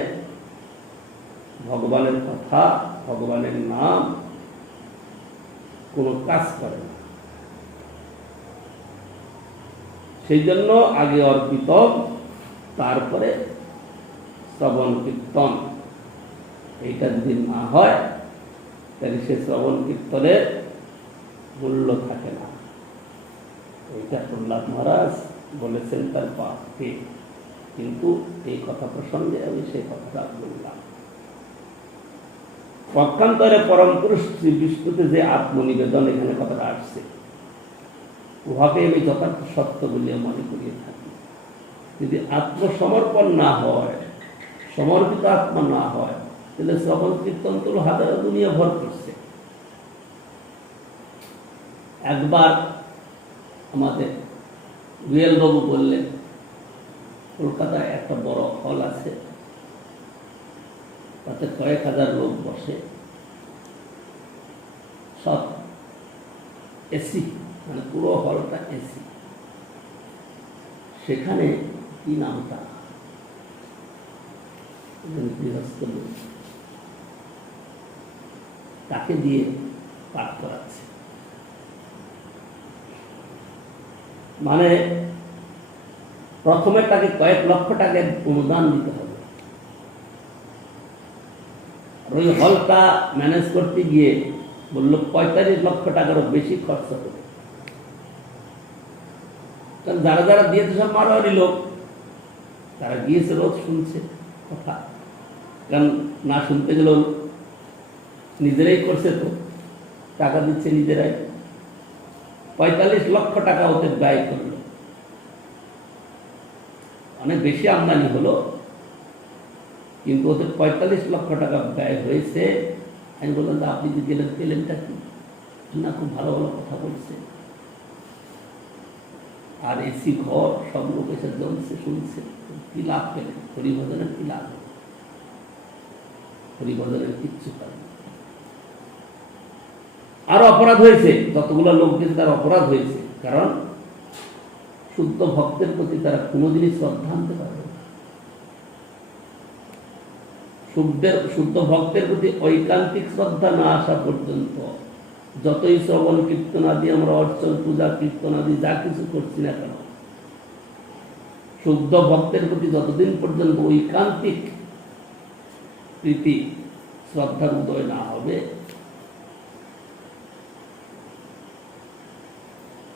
ভগবানের কথা, ভগবানের নাম কোনো কাজ করে না। সেই জন্য আগে অর্পিত, তারপরে শ্রবণ কীর্তন। এইটা যদি না হয় তাহলে সে শ্রবণ কীর্তনের মূল্য থাকে না। এইটা প্রহ্লাদ মহারাজ বলেছেন তার পাঠে, কিন্তু এই কথা প্রসঙ্গে আমি সেই কথাটা বললাম। পক্ষান্তরে পরম পুরুষ শ্রী বিষ্ণুতে যে আত্মনিবেদন এখানে কথাটা আসছে, উহাকে আমি যথার্থ সত্য বলিয়া মনে করিয়ে থাকি। যদি আত্মসমর্পণ না হয়, সমর্পিত আত্মা না হয়, তাহলে শ্রবণ কীর্তন তো হাজার দুনিয়া ভর করছে। একবার আমাদের রুয়েল বাবু বললেন, কলকাতায় একটা বড় হল আছে, তাতে কয়েক হাজার লোক বসে, সব এসি, মানে পুরো হলটা এসি। সেখানে কি নামটা গৃহস্থ লোক, তাকে দিয়ে পাঠ করাচ্ছে। মানে প্রথমে তাকে কয়েক লক্ষ টাকা অনুদান দিতে হবে। ওই হলটা ম্যানেজ করতে গিয়ে বলল 45 লক্ষ টাকারও বেশি খরচ হবে। কারণ যারা যারা দিয়েছে সব মারোয়ারি লোক, তারা গিয়েছে, রোজ শুনছে কথা। কারণ না শুনতে গেলেও নিজেরাই করছে, তো টাকা দিচ্ছে নিজেরাই। 45 লক্ষ টাকা ওতে ব্যয় করল। অনেক বেশি আমদানি হলো, কিন্তু ওতে 45 লক্ষ টাকা ব্যয় হয়েছে। আমি বললাম, আপনি যে গেলেন পেলেনটা কি? না, খুব ভালো ভালো কথা বলছে, আর এসি ঘর, সব লোক এসে জমছে, শুনছে। কি লাভ পেলেন? হরিভজনের কি লাভ? হরিভজনের কিচ্ছু পায়। আরো অপরাধ হয়েছে, যতগুলো লোক গেছে তার অপরাধ হয়েছে। কারণ শুদ্ধ ভক্তের প্রতি তারা কোনোদিনই শ্রদ্ধা আনতে পারবে না। শুদ্ধ ভক্তের প্রতি ঐকান্তিক শ্রদ্ধা না আসা পর্যন্ত যতই শ্রবণ কীর্তনাদি আমরা অর্চন পূজা কীর্তনাদি যা কিছু করছি না কেন, শুদ্ধ ভক্তের প্রতি যতদিন পর্যন্ত ঐকান্তিক প্রীতি শ্রদ্ধার উদয় না হবে,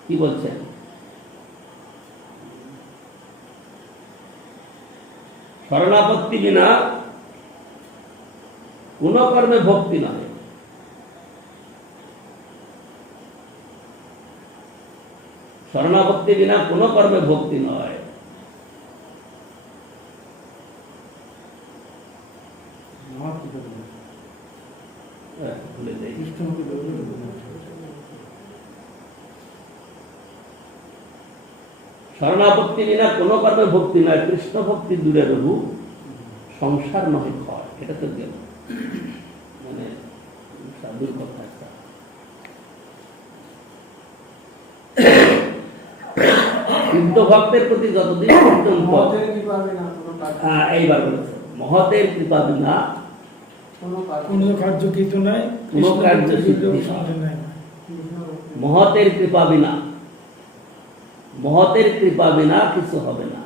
কি বলছেন, শরণাপত্তি বিনা কোন কর্মে ভক্তি নয়। শরণাপত্তি বিনা কোন কর্মে ভক্তি নয়। ভুলে যাই। শরণাপত্তি বিনা কোন কর্মে ভক্তি নয়, কৃষ্ণ ভক্তি দূরে রহু, সংসার নহে ক্ষয়। এটা তো গেল মানে সাধুর কথা। শুদ্ধ ভক্তের প্রতি যতদিন পর্যন্ত এইবার বলেছে মহতের কৃপা বিনা কোন কার্য কৃত নাই, কোন কার্য সিদ্ধি নাই। মহতের কৃপা বিনা, মহতের কৃপা বিনা কিছু হবে না।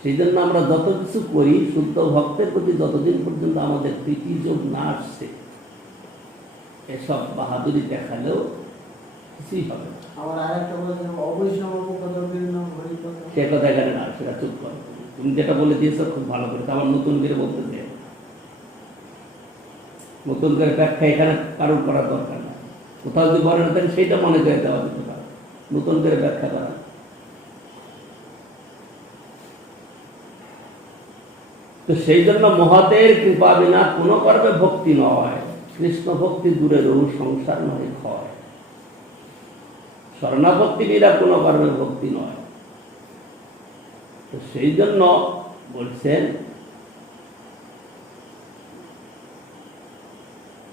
সেই জন্য আমরা যত কিছু করি, শুদ্ধ ভক্তের প্রতি যতদিন পর্যন্ত আমাদের প্রীতি যোগ না আসছে, এসব বাহাদুরি দেখালেও কিছুই হবে না। সে কথা এখানে না, সেটা চুপ করো। তুমি যেটা বলে দিয়েছো খুব ভালো করে, আমার নতুন করে বলতে দেয়, নতুন করে ব্যাখ্যা এখানে কারণ করার দরকার না। কোথাও যদি বলেন তাহলে সেইটা মনে করে দেওয়া যেতে পারে, নতুন করে ব্যাখ্যা করা। তো সেই জন্য মহতের কৃপা বিনা কোন কর্মে ভক্তি নয়, কৃষ্ণ ভক্তি দূরে রহু, সংসার নয় ক্ষয়। শরণাপত্তি বিনা কোন কর্মে ভক্তি নয়। তো সেই জন্য বলছেন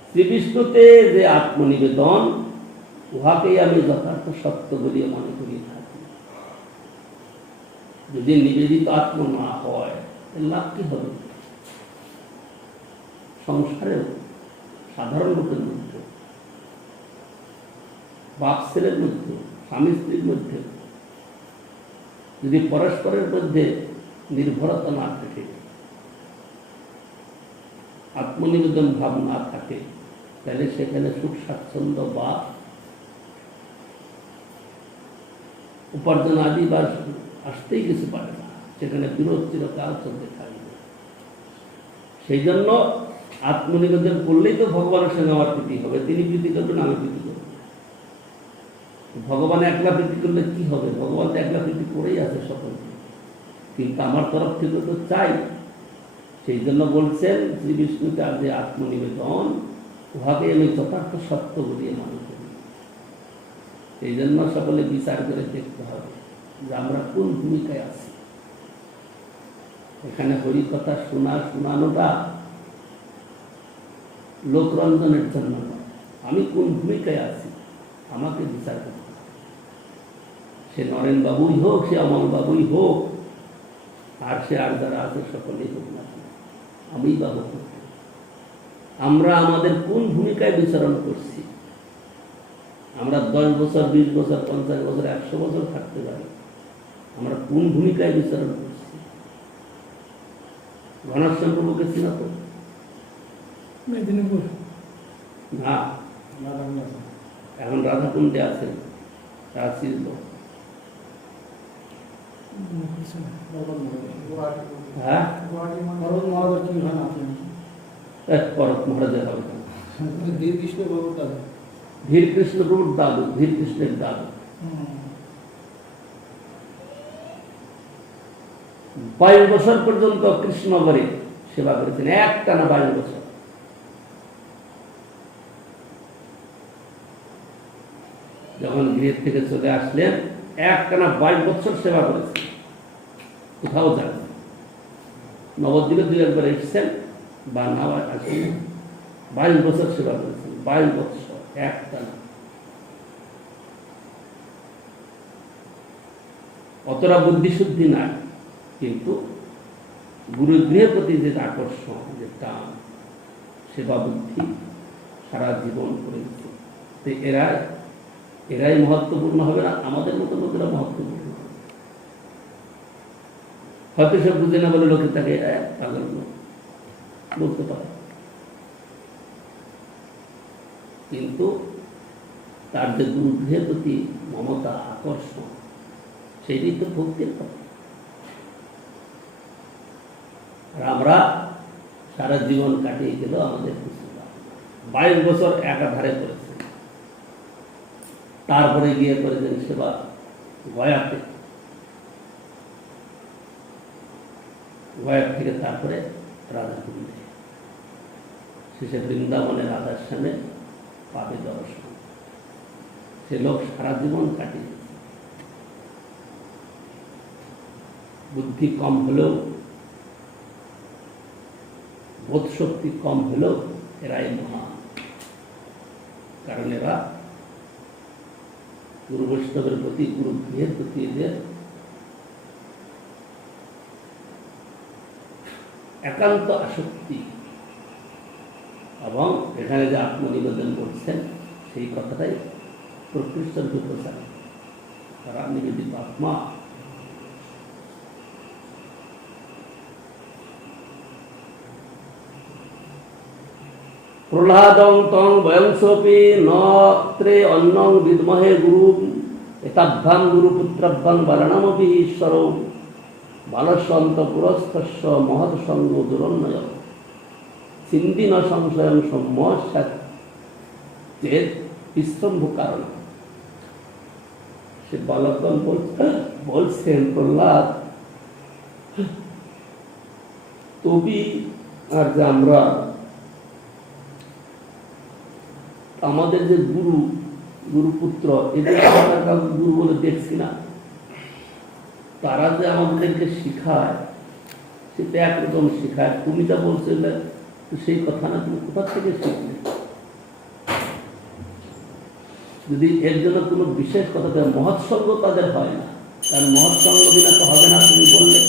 শ্রীবিষ্ণুতে যে আত্মনিবেদন, উহাকেই আমি যথার্থ সত্য বলিয়া মনে করি থাকি। যদি নিবেদিত আত্ম না হয় লাভ কি হবে? সংসারেও সাধারণ লোকের মধ্যে, বাপ ছেলের মধ্যে, স্বামী স্ত্রীর মধ্যে যদি পরস্পরের মধ্যে নির্ভরতা না থাকে, আত্মনিবেদন ভাব না থাকে, তাহলে সেখানে সুখ স্বাচ্ছন্দ্য বা উপার্জন আদি বা আসতেই কিছু পারে না, সেখানে বিরোধ চিরকাল চলতে থাকবে। সেই জন্য আত্মনিবেদন করলেই তো ভগবানের সঙ্গে আমার প্রীতি হবে। তিনি প্রীতি করবেন, আমি প্রীতি করব। ভগবান একলা প্রীতি করলে কি হবে? ভগবান তো একলা প্রীতি করেই আছে সকলকে, কিন্তু আমার তরফ থেকে তো চাই। সেই জন্য বলছেন শ্রী বিষ্ণুকে যে আত্মনিবেদন, উহাকে আমি যথার্থ সত্য বলিয়ে মনে করি। এই জন্য সকলে বিচার করে দেখতে হবে যে আমরা কোন ভূমিকায় আছি। এখানে হরিকথা শোনানোটা লোকরঞ্জনের জন্য নয়, আমি কোন ভূমিকায় আছি আমাকে বিচার করতে হবে। সে নরেন বাবুই হোক, সে অমল বাবুই হোক, আর সে আর যারা আছে সকলেই হোক না, আমি বা হোক, আমরা আমাদের কোন ভূমিকায় বিচরণ করছি। আমরা 10 বছর, 20 বছর, 50 বছর, 100 বছর থাকতে পারি, আমরা কোন ভূমিকায় বিচরণ করছি। ঘনশ্যাম প্রভুকে চিনা তো না, এখন রাধাকুণ্ডে আছেন, তার ছিল পরত মহারাজের হবে ধীর কৃষ্ণ প্রভুর দাদু, ধীর কৃষ্ণের দাদু। 22 বছর পর্যন্ত কৃষ্ণগরে সেবা করেছেন, একটানা 22 বছর। যখন গৃহের থেকে চলে আসলেন, একটানা 22 বছর সেবা করেছেন, কোথাও যান। নবদ্বীপে 2-একবার এসেছেন বা না আসেন, 22 বছর সেবা করেছেন, 22 বছর একটানা। অতটা বুদ্ধিশুদ্ধি নাই, কিন্তু গুরুগৃহের প্রতি যে আকর্ষণ, যে টান, সেবা বুদ্ধি সারা জীবন করে গেছে। তো এরাই মহত্বপূর্ণ হবে না, আমাদের মতো লোকেরা মহত্বপূর্ণ হবে। হয়তো সে বুঝে না বলে লোকে তাকে পাগল বলতে পারে, কিন্তু তার যে গুরুগৃহের প্রতি মমতা, আকর্ষণ, সেটাই তো ভক্তির কথা। আর আমরা সারা জীবন কাটিয়ে গেল, আমাদের কিছু 22 বছর একাধারে করেছেন, তারপরে গিয়ে করেছেন সেবা গয়াতে, গয়ার থেকে তারপরে রাধাকুণ্ডে, শেষে বৃন্দাবনে রাধার সামনে পাবে দর্শন। সে লোক সারা জীবন কাটিয়ে, বুদ্ধি কম হলেও, বোধ শক্তি কম হলেও এরাই মহান। কারণ এরা গুরু বৈষ্ণবের প্রতি, গুরুগৃহের প্রতি এদের একান্ত আসক্তি, এবং এখানে যে আত্মনিবেদন করছেন সেই কথাটাই প্রকৃষ্ট প্রচার। তারা নিবেদিত আত্মা। প্রহ্লাদং তং বয়ংসপি নত্রে অন্নং বিদ্মহে গুরু এতাভ্যাং গুরুপুত্রাভ্যাং বালানামপি ঈশ্বর বালস্বন্ত পুরস্থস্য মহৎ সঙ্গ দুরন্নয় চিন্তি ন সংশয়ং সম্যস্যাৎ চেত বিস্তম্ভ কারণ। সে বালকগণ বলছেন, প্রহ্লাদ, তবি আর যে আমরা আমাদের যে গুরুপুত্র, এদের আমরা কাউকে গুরু বলে দেখছি না। তারা যে আমাদেরকে শিখায়, সেটা একরকম শিখায়। তুমি যা বলছো সেই কথা না, তুমি কোথা থেকে শিখলে? যদি এর জন্য কোনো বিশেষ কথা দেয়, মহৎসঙ্গ তাদের হয় না। কারণ মহৎসঙ্গ বিনা তো হবে না। তুমি বললে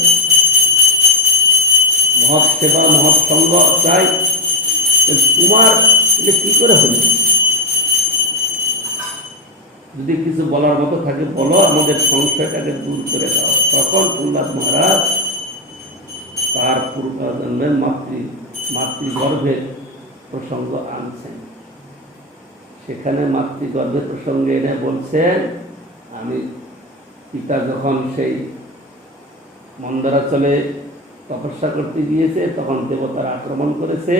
মহৎ সেবা, মহৎসঙ্গ চাই, তোমার এটা কি করে হলো? যদি কিছু বলার মতো থাকে বলো, আমাদের সংশয়টাকে দূর করে দাও। তখন প্রহ্লাদ মহারাজ তার পূর্বজন্মের মাতৃগর্ভের প্রসঙ্গ আনছেন। সেখানে মাতৃগর্ভের প্রসঙ্গে এনে বলছেন, আমি পিতা যখন সেই মন্দরাচলে তপস্যা করতে গিয়েছে, তখন দেবতার আক্রমণ করেছে,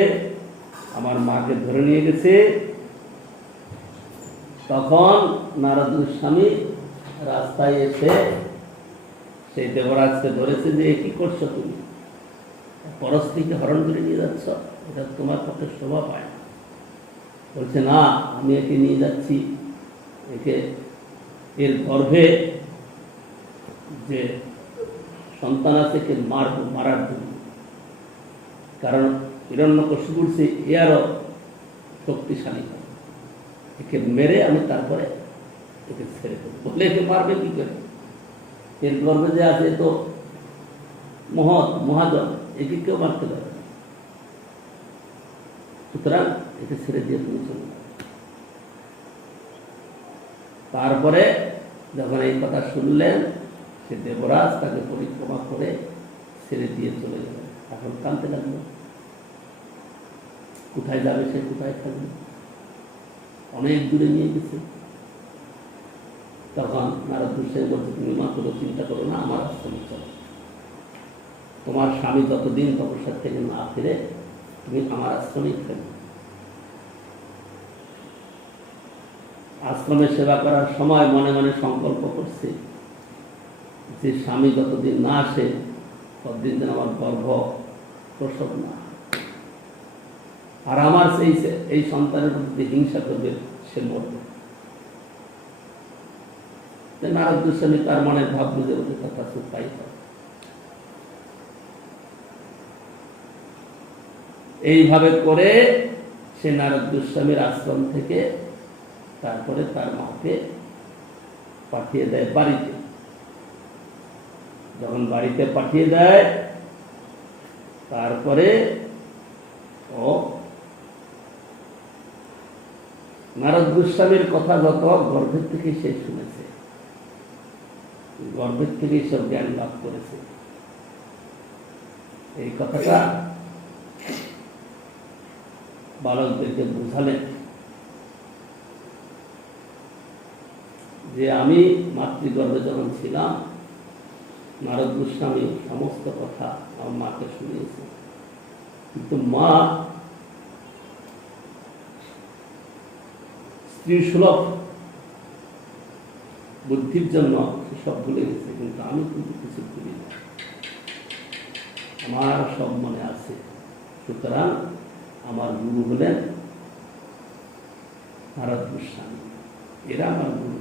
আমার মাকে ধরে নিয়ে গেছে। তখন নারদ স্বামী রাস্তায় এসে সেই দেবরাজকে ধরেছে যে, কি করছো তুমি? পরস্ত্রীকে হরণ করে নিয়ে যাচ্ছ, এটা তোমার পক্ষে শোভা পায় না। বলছে, না, আমি একে নিয়ে যাচ্ছি, এর গর্ভে যে সন্তান আছে একে মারার জন্য। কারণ হিরণ্যকশিপুর সে আরো শক্তিশালী, একে মেরে আমি তারপরে একে ছেড়ে দেবো। বলে, একে মারবে কি করে? এর গর্ভে যে আছে তো মহাজন, একে কেউ মারতে পারে না। সুতরাং একে ছেড়ে দিয়ে তুমি চলে যাবে। তারপরে যখন এই কথা শুনলেন, সে দেবরাজ তাকে পরিক্রমা করে ছেড়ে দিয়ে চলে গেল। এখন কাঁদতে লাগলো, কোথায় যাবে সে, কোথায় থাকবে? অনেক দূরে নিয়ে গেছে। তখন নারদ ঋষি বলছে, তুমি মা কোনো চিন্তা করো না, আমার আশ্রমে চলো। তোমার স্বামী যতদিন তপস্যার থেকে না ফিরে, তুমি আমার আশ্রমেই ফেরো। আশ্রমে সেবা করার সময় মনে মনে সংকল্প করছে যে স্বামী যতদিন না আসে ততদিন যেন আমার গর্ভ প্রসব না, আর আমার এই সন্তানের প্রতি হিংসা করবে, সে মরবে। নারদ গোস্বামী তার মনের ভাব বুঝে বলে, তথা তাই হয়। এইভাবে করে সে নারদ গোস্বামীর আশ্রম থেকে তারপরে তার মাকে পাঠিয়ে দেয় বাড়িতে। যখন বাড়িতে পাঠিয়ে দেয়, তারপরে ও নারদ গোস্বামীর কথা যত গর্ভের থেকে সে শুনেছে, গর্ভের থেকেই সব জ্ঞান লাভ করেছে। এই কথাটা বালকদেরকে বোঝালেন যে আমি মাতৃগর্ভে যখন ছিলাম নারদ গোস্বামী সমস্ত কথা আমার মাকে শুনিয়েছে, কিন্তু মা স্ত্রী সুলভ বুদ্ধির জন্য সেসব ভুলে গেছে, কিন্তু আমি কিন্তু কিছু ভুলি না, আমার সব মনে আছে। সুতরাং আমার গুরু হলেন নারদ গোস্বামী, এরা আমার গুরু।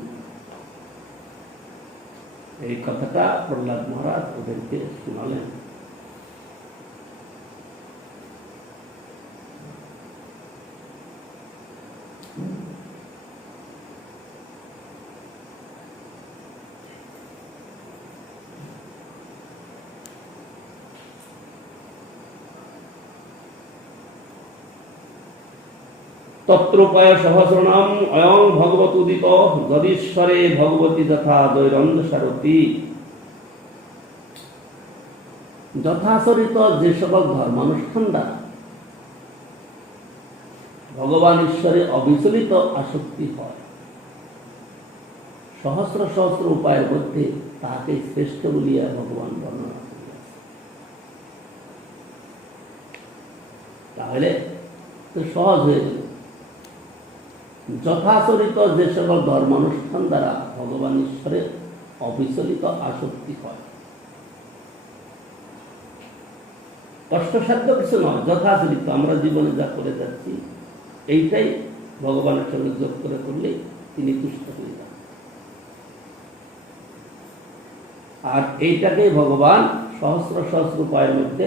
এই কথাটা প্রহ্লাদ মহারাজ ওদেরকে শোনালেন। তত্রোপায় সহস্রনাম অয়ং ভগবত উদিত যদীশ্বরে ভগবতী যথা দৈরন্দ সারথী। যথাচরিত যে সকল ধর্মানুষ্ঠান দ্বারা ভগবান ঈশ্বরে অবিচলিত আসক্তি হয়, সহস্র সহস্র উপায়ের মধ্যে তাহাকে শ্রেষ্ঠ বলিয়া ভগবান বর্ণনা করিয়াছে। তাহলে তো সহজ হয়ে গেল। যথাচরিত যে সকল ধর্মানুষ্ঠান দ্বারা ভগবান ঈশ্বরের অবিচলিত আসক্তি হয়, কষ্টসাধ্য কিছু নয়, যথাচরিত আমরা জীবনে যা করে যাচ্ছি এইটাই ভগবানের সঙ্গে যোগ করে করলে তিনি তুষ্ট হয়ে যান। আর এইটাকেই ভগবান সহস্র সহস্র উপায়ের মধ্যে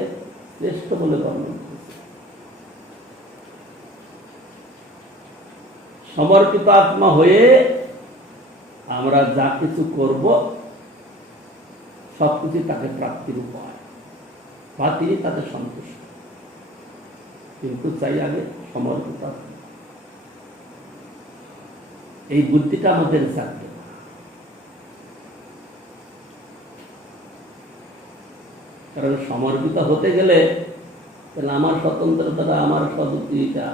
শ্রেষ্ঠ বলে বর্ণনা করেছে। সমর্পিত আত্মা হয়ে আমরা যা কিছু করব সবকিছু তাকে প্রাপ্তির উপায়, বা তিনি তাতে সন্তুষ্ট, কিন্তু চাই আগে সমর্পিত আত্মা। এই বুদ্ধিটা আমাদের থাকবে। কারণ সমর্পিত হতে গেলে তাহলে আমার স্বতন্ত্রতা, আমার সদুদ্দিটা,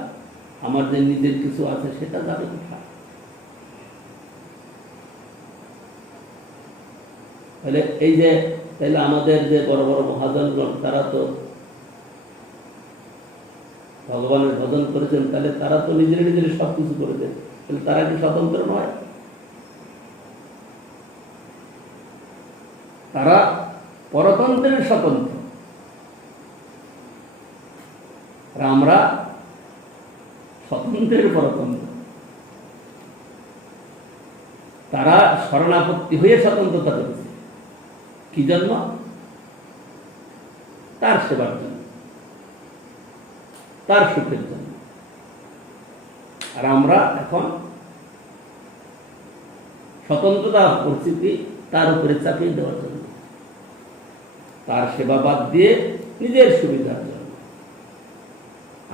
আমার যে নিজের কিছু আছে সেটা যাবে কোথায়? তাহলে এই যে তাহলে আমাদের যে বড় বড় মহাজনগণ তারা তো ভগবানের ভজন করেছেন, তাহলে তারা তো নিজের নিজের সব কিছু করেছেন, তাহলে তারা কি স্বতন্ত্র নয়? তারা পরতন্ত্রের স্বতন্ত্র, আর আমরা স্বতন্ত্রের পরতন্ত্র। তারা শরণাপত্তি হয়ে স্বতন্ত্রতা করেছে, কি জন্য? তার সেবার জন্য, তার সুখের জন্য। আর আমরা এখন স্বতন্ত্রতা পরিস্থিতি তার উপরে চাপিয়ে দেওয়ার জন্য, তার সেবা বাদ দিয়ে নিজের সুবিধার জন্য।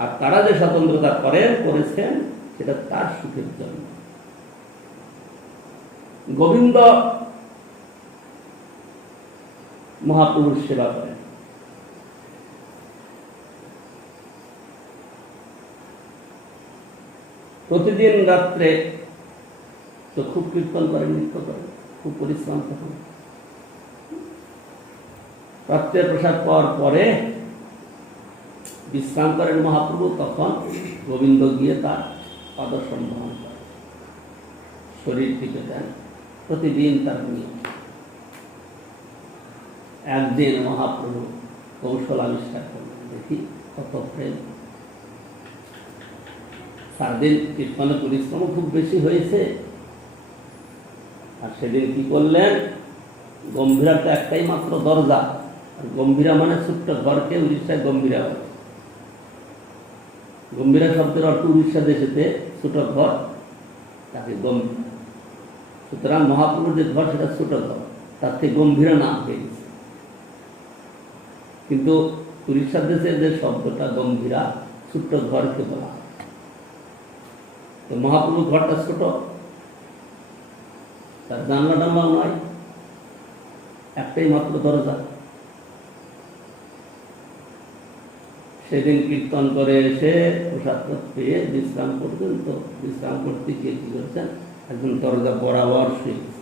আর তারা যে স্বতন্ত্রতা করেছেন সেটা তার সুখের জন্য। গোবিন্দ মহাপুরুষ সেবা করেন, প্রতিদিন রাত্রে তো খুব কীর্তন করেন, নৃত্য করেন, খুব পরিশ্রম করেন। রাত্রের প্রসাদ পাওয়ার পরে বিশ্রাম করেন মহাপ্রভু, তখন গোবিন্দ গিয়ে তার পাদসম্মান করেন, শরীর টিপে দেন, প্রতিদিন তার নিয়ম। একদিন মহাপ্রভু কৌশল আবিষ্কার করলেন, দেখি কত প্রেম। সারাদিন কীর্তনে পরিশ্রম খুব বেশি হয়েছে, আর সেদিন কি করলেন, গম্ভীরা তো একটাই মাত্র দরজা, আর গম্ভীরা মানে ছোট্ট ঘরকে উড়িষ্যায় গম্ভীরা বলে। গম্ভীরা শব্দের অর্থ উড়িষ্যা দেশেতে ছোট ঘর, তাকে গম্ভীরা। সুতরাং মহাপ্রভুর যে ঘর সেটা ছোট ঘর, তার থেকে গম্ভীরা নাম হয়ে গেছে। কিন্তু উড়িষ্যা দেশে যে শব্দটা গম্ভীরা, ছোট্ট ঘরকে বলা হয়। তো মহাপ্রভু ঘরটা ছোট, তার জানলা টানলাও নয়, একটাই মাত্র দরজা। সেদিন কীর্তন করে এসে প্রসাদ পেয়ে বিশ্রাম করতেন, তো বিশ্রাম করতে গিয়ে কি করছেন, একজন দরজা বরাবর শুয়ে গেছে।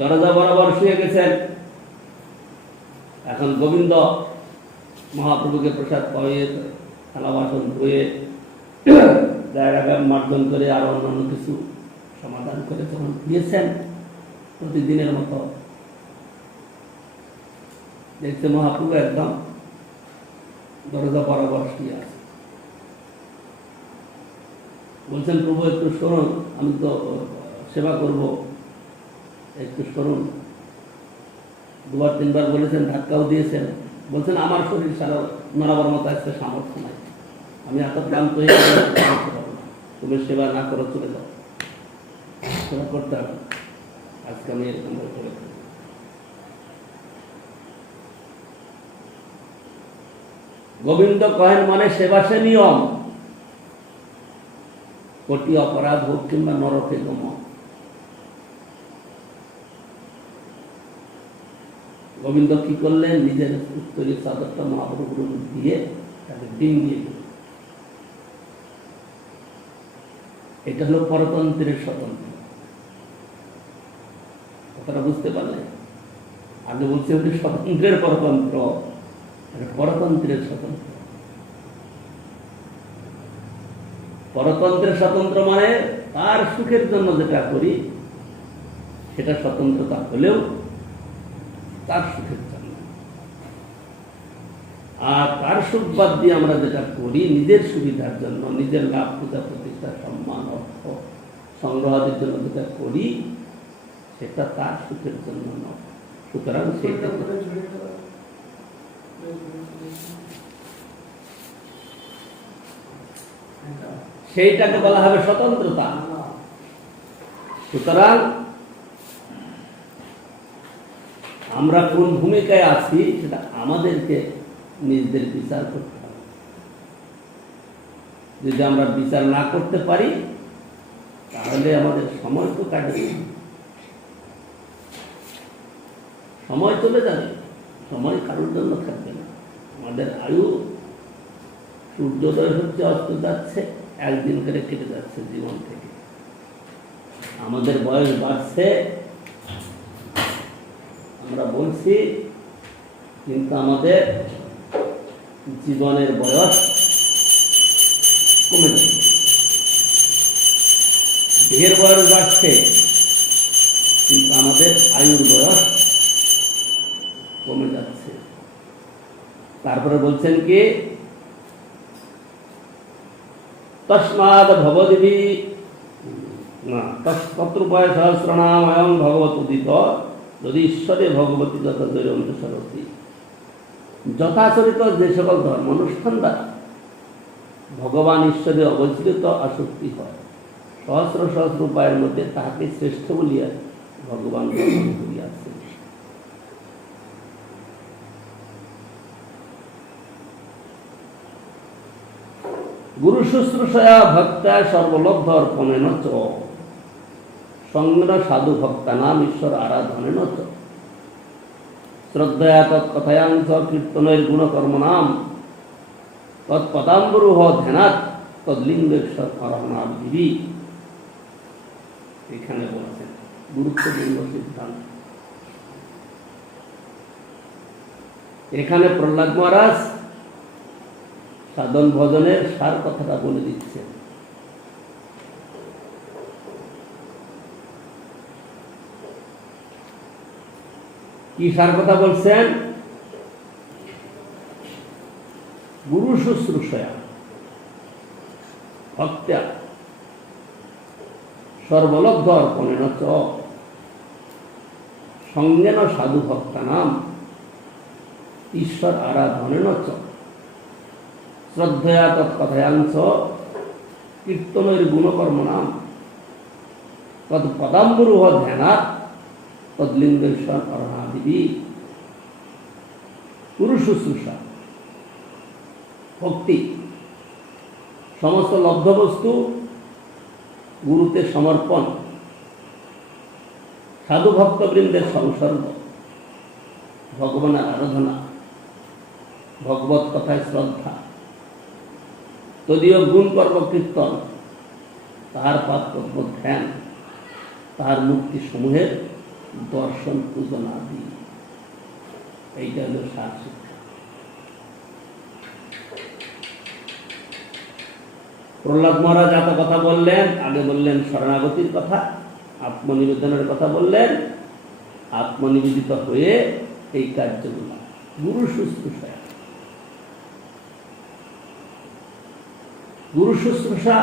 দরজা বরাবর শুয়ে গেছেন। এখন গোবিন্দ মহাপ্রভুকে প্রসাদ পাইয়ে থালা বাসন ধুয়ে জায়গা মার্জন করে আর অন্যান্য কিছু সমাধান করে যখন দিয়েছেন প্রতিদিনের মতো, দেখতে মহাপ্রভু একদম দরজা বরাবর শুয়ে আছে। বলছেন, প্রভু একটু শুনুন, আমি তো সেবা করব, একটু শুনুন। দুবার তিনবার বলেছেন, ধাক্কাও দিয়েছেন। বলছেন, আমার শরীর সারা নড়াবার মতো আজকে সামর্থ্য নাই, আমি এত ক্লান্ত হয়ে পারবো না, তুমি সেবা না করো, চলে যাও, সেবা করতে হবে, আজকে আমি এরকম করে। গোবিন্দ কহেন মানে সেবা সে নিয়ম, কোটি অপরাধ হোক কিংবা নরকে গম। গোবিন্দ কি করলেন, নিজের উত্তরী চাদরটা মহাপ্রভুর দিয়ে তাকে ডিম দিয়ে দিল। এটা হলো পরতন্ত্রের স্বতন্ত্র। কথাটা বুঝতে পারলে? আগে বলছে হচ্ছে স্বতন্ত্রের পরতন্ত্র, পরতন্ত্রের স্বতন্ত্র। পরতন্ত্রের স্বতন্ত্র মানে তার সুখের জন্য যেটা করি সেটা স্বতন্ত্রতা হলেও তার সুখের জন্য, আর তার সুখ বাদ দিয়ে আমরা যেটা করি নিজের সুবিধার জন্য, নিজের লাভ, পূজা প্রতিষ্ঠা, সম্মান, অর্থ সংগ্রহের জন্য যেটা করি সেটা তার সুখের জন্য নয়। সুতরাং সেইটাকে বলা হবে স্বতন্ত্রতা। সুতরাং আমরা কোন ভূমিকায় আছি সেটা আমাদেরকে নিজেদের বিচার করতে হবে। যদি আমরা বিচার না করতে পারি তাহলে আমাদের সময় তো কাটবে, সময় চলে যাবে, সময় কারোর জন্য থাকবে না। আমাদের আয়ু সূর্যোদয় হচ্ছে, অস্ত যাচ্ছে, একদিন করে কেটে যাচ্ছে জীবন থেকে। আমাদের বয়স বাড়ছে আমরা বলছি, কিন্তু আমাদের জীবনের বয়স কমে যাচ্ছে। দেহের বয়স বাড়ছে কিন্তু আমাদের আয়ুর বয়স কমে যাচ্ছে। তারপরে বলছেন কি, তস্মাদ ভবদেবী না তত্রুপায় সহস্রনাময়ং ভগবত উদিত যদি ঈশ্বরে ভগবতী যত দৈরন্ত সরতি। যথাচরিত যে সকল ধর্মানুষ্ঠান দ্বারা ভগবান ঈশ্বরে অবস্থিত আসক্তি হয়, সহস্র সহস্র উপায়ের মধ্যে তাহাকে শ্রেষ্ঠ বলিয়া ভগবান গ্রহণ করিয়াছেন। গুরু শুশ্রূষয়া ভক্তা সর্বলব্ধ অর্পণেন চ সঙ্গেন সাধু ভক্তা নাম ঈশ্বর আরাধনেন চ শ্রদ্ধয়া তৎকথয়াংশ কীর্তনের গুণকর্ম নাম তৎপদাম্বরুহ ধ্যানাৎ তদ্লিঙ্গেশ্বর অরহণাবিধি। এখানে বলছেন গুরুত্বপূর্ণ সিদ্ধান্ত। এখানে প্রহ্লাদ মহারাজ সাধন ভজনের সার কথাটা বলে দিচ্ছে। কি সার কথা বলছেন? গুরু শুশ্রূষয়া ভক্ত্যা সর্বলব্ধ অর্পণেন চ সঙ্গেন সাধু ভক্তা নাম ঈশ্বর আরাধনেন চ শ্রদ্ধয়া তৎকথয়াংশ কীর্তনের গুণকর্ম নাম তৎপদাম্বরুহ ধ্যানাৎ তদ্লিঙ্গেশ্বর অরণাদিবি গুরু শুশ্রূষা ভক্তি সমস্ত লব্ধ বস্তু গুরুতে সমর্পণ সাধু ভক্তবৃন্দের সংসর্গ ভগবানের আরাধনা ভগবত কথায় শ্রদ্ধা তদীয় গুণ পর্ব কীর্তন তাহার পাত্রব্য ধ্যান তাহার মুক্তি সমূহের দর্শন পূজন আদি এইটা হল সার শিক্ষা। প্রহ্লাদ মহারাজ এত কথা বললেন, আগে বললেন শরণাগতির কথা, আত্মনিবেদনের কথা বললেন, আত্মনিবেদিত হয়ে এই কার্যগুলো গুরু শুশ্রূষা। গুরু শুশ্রূষা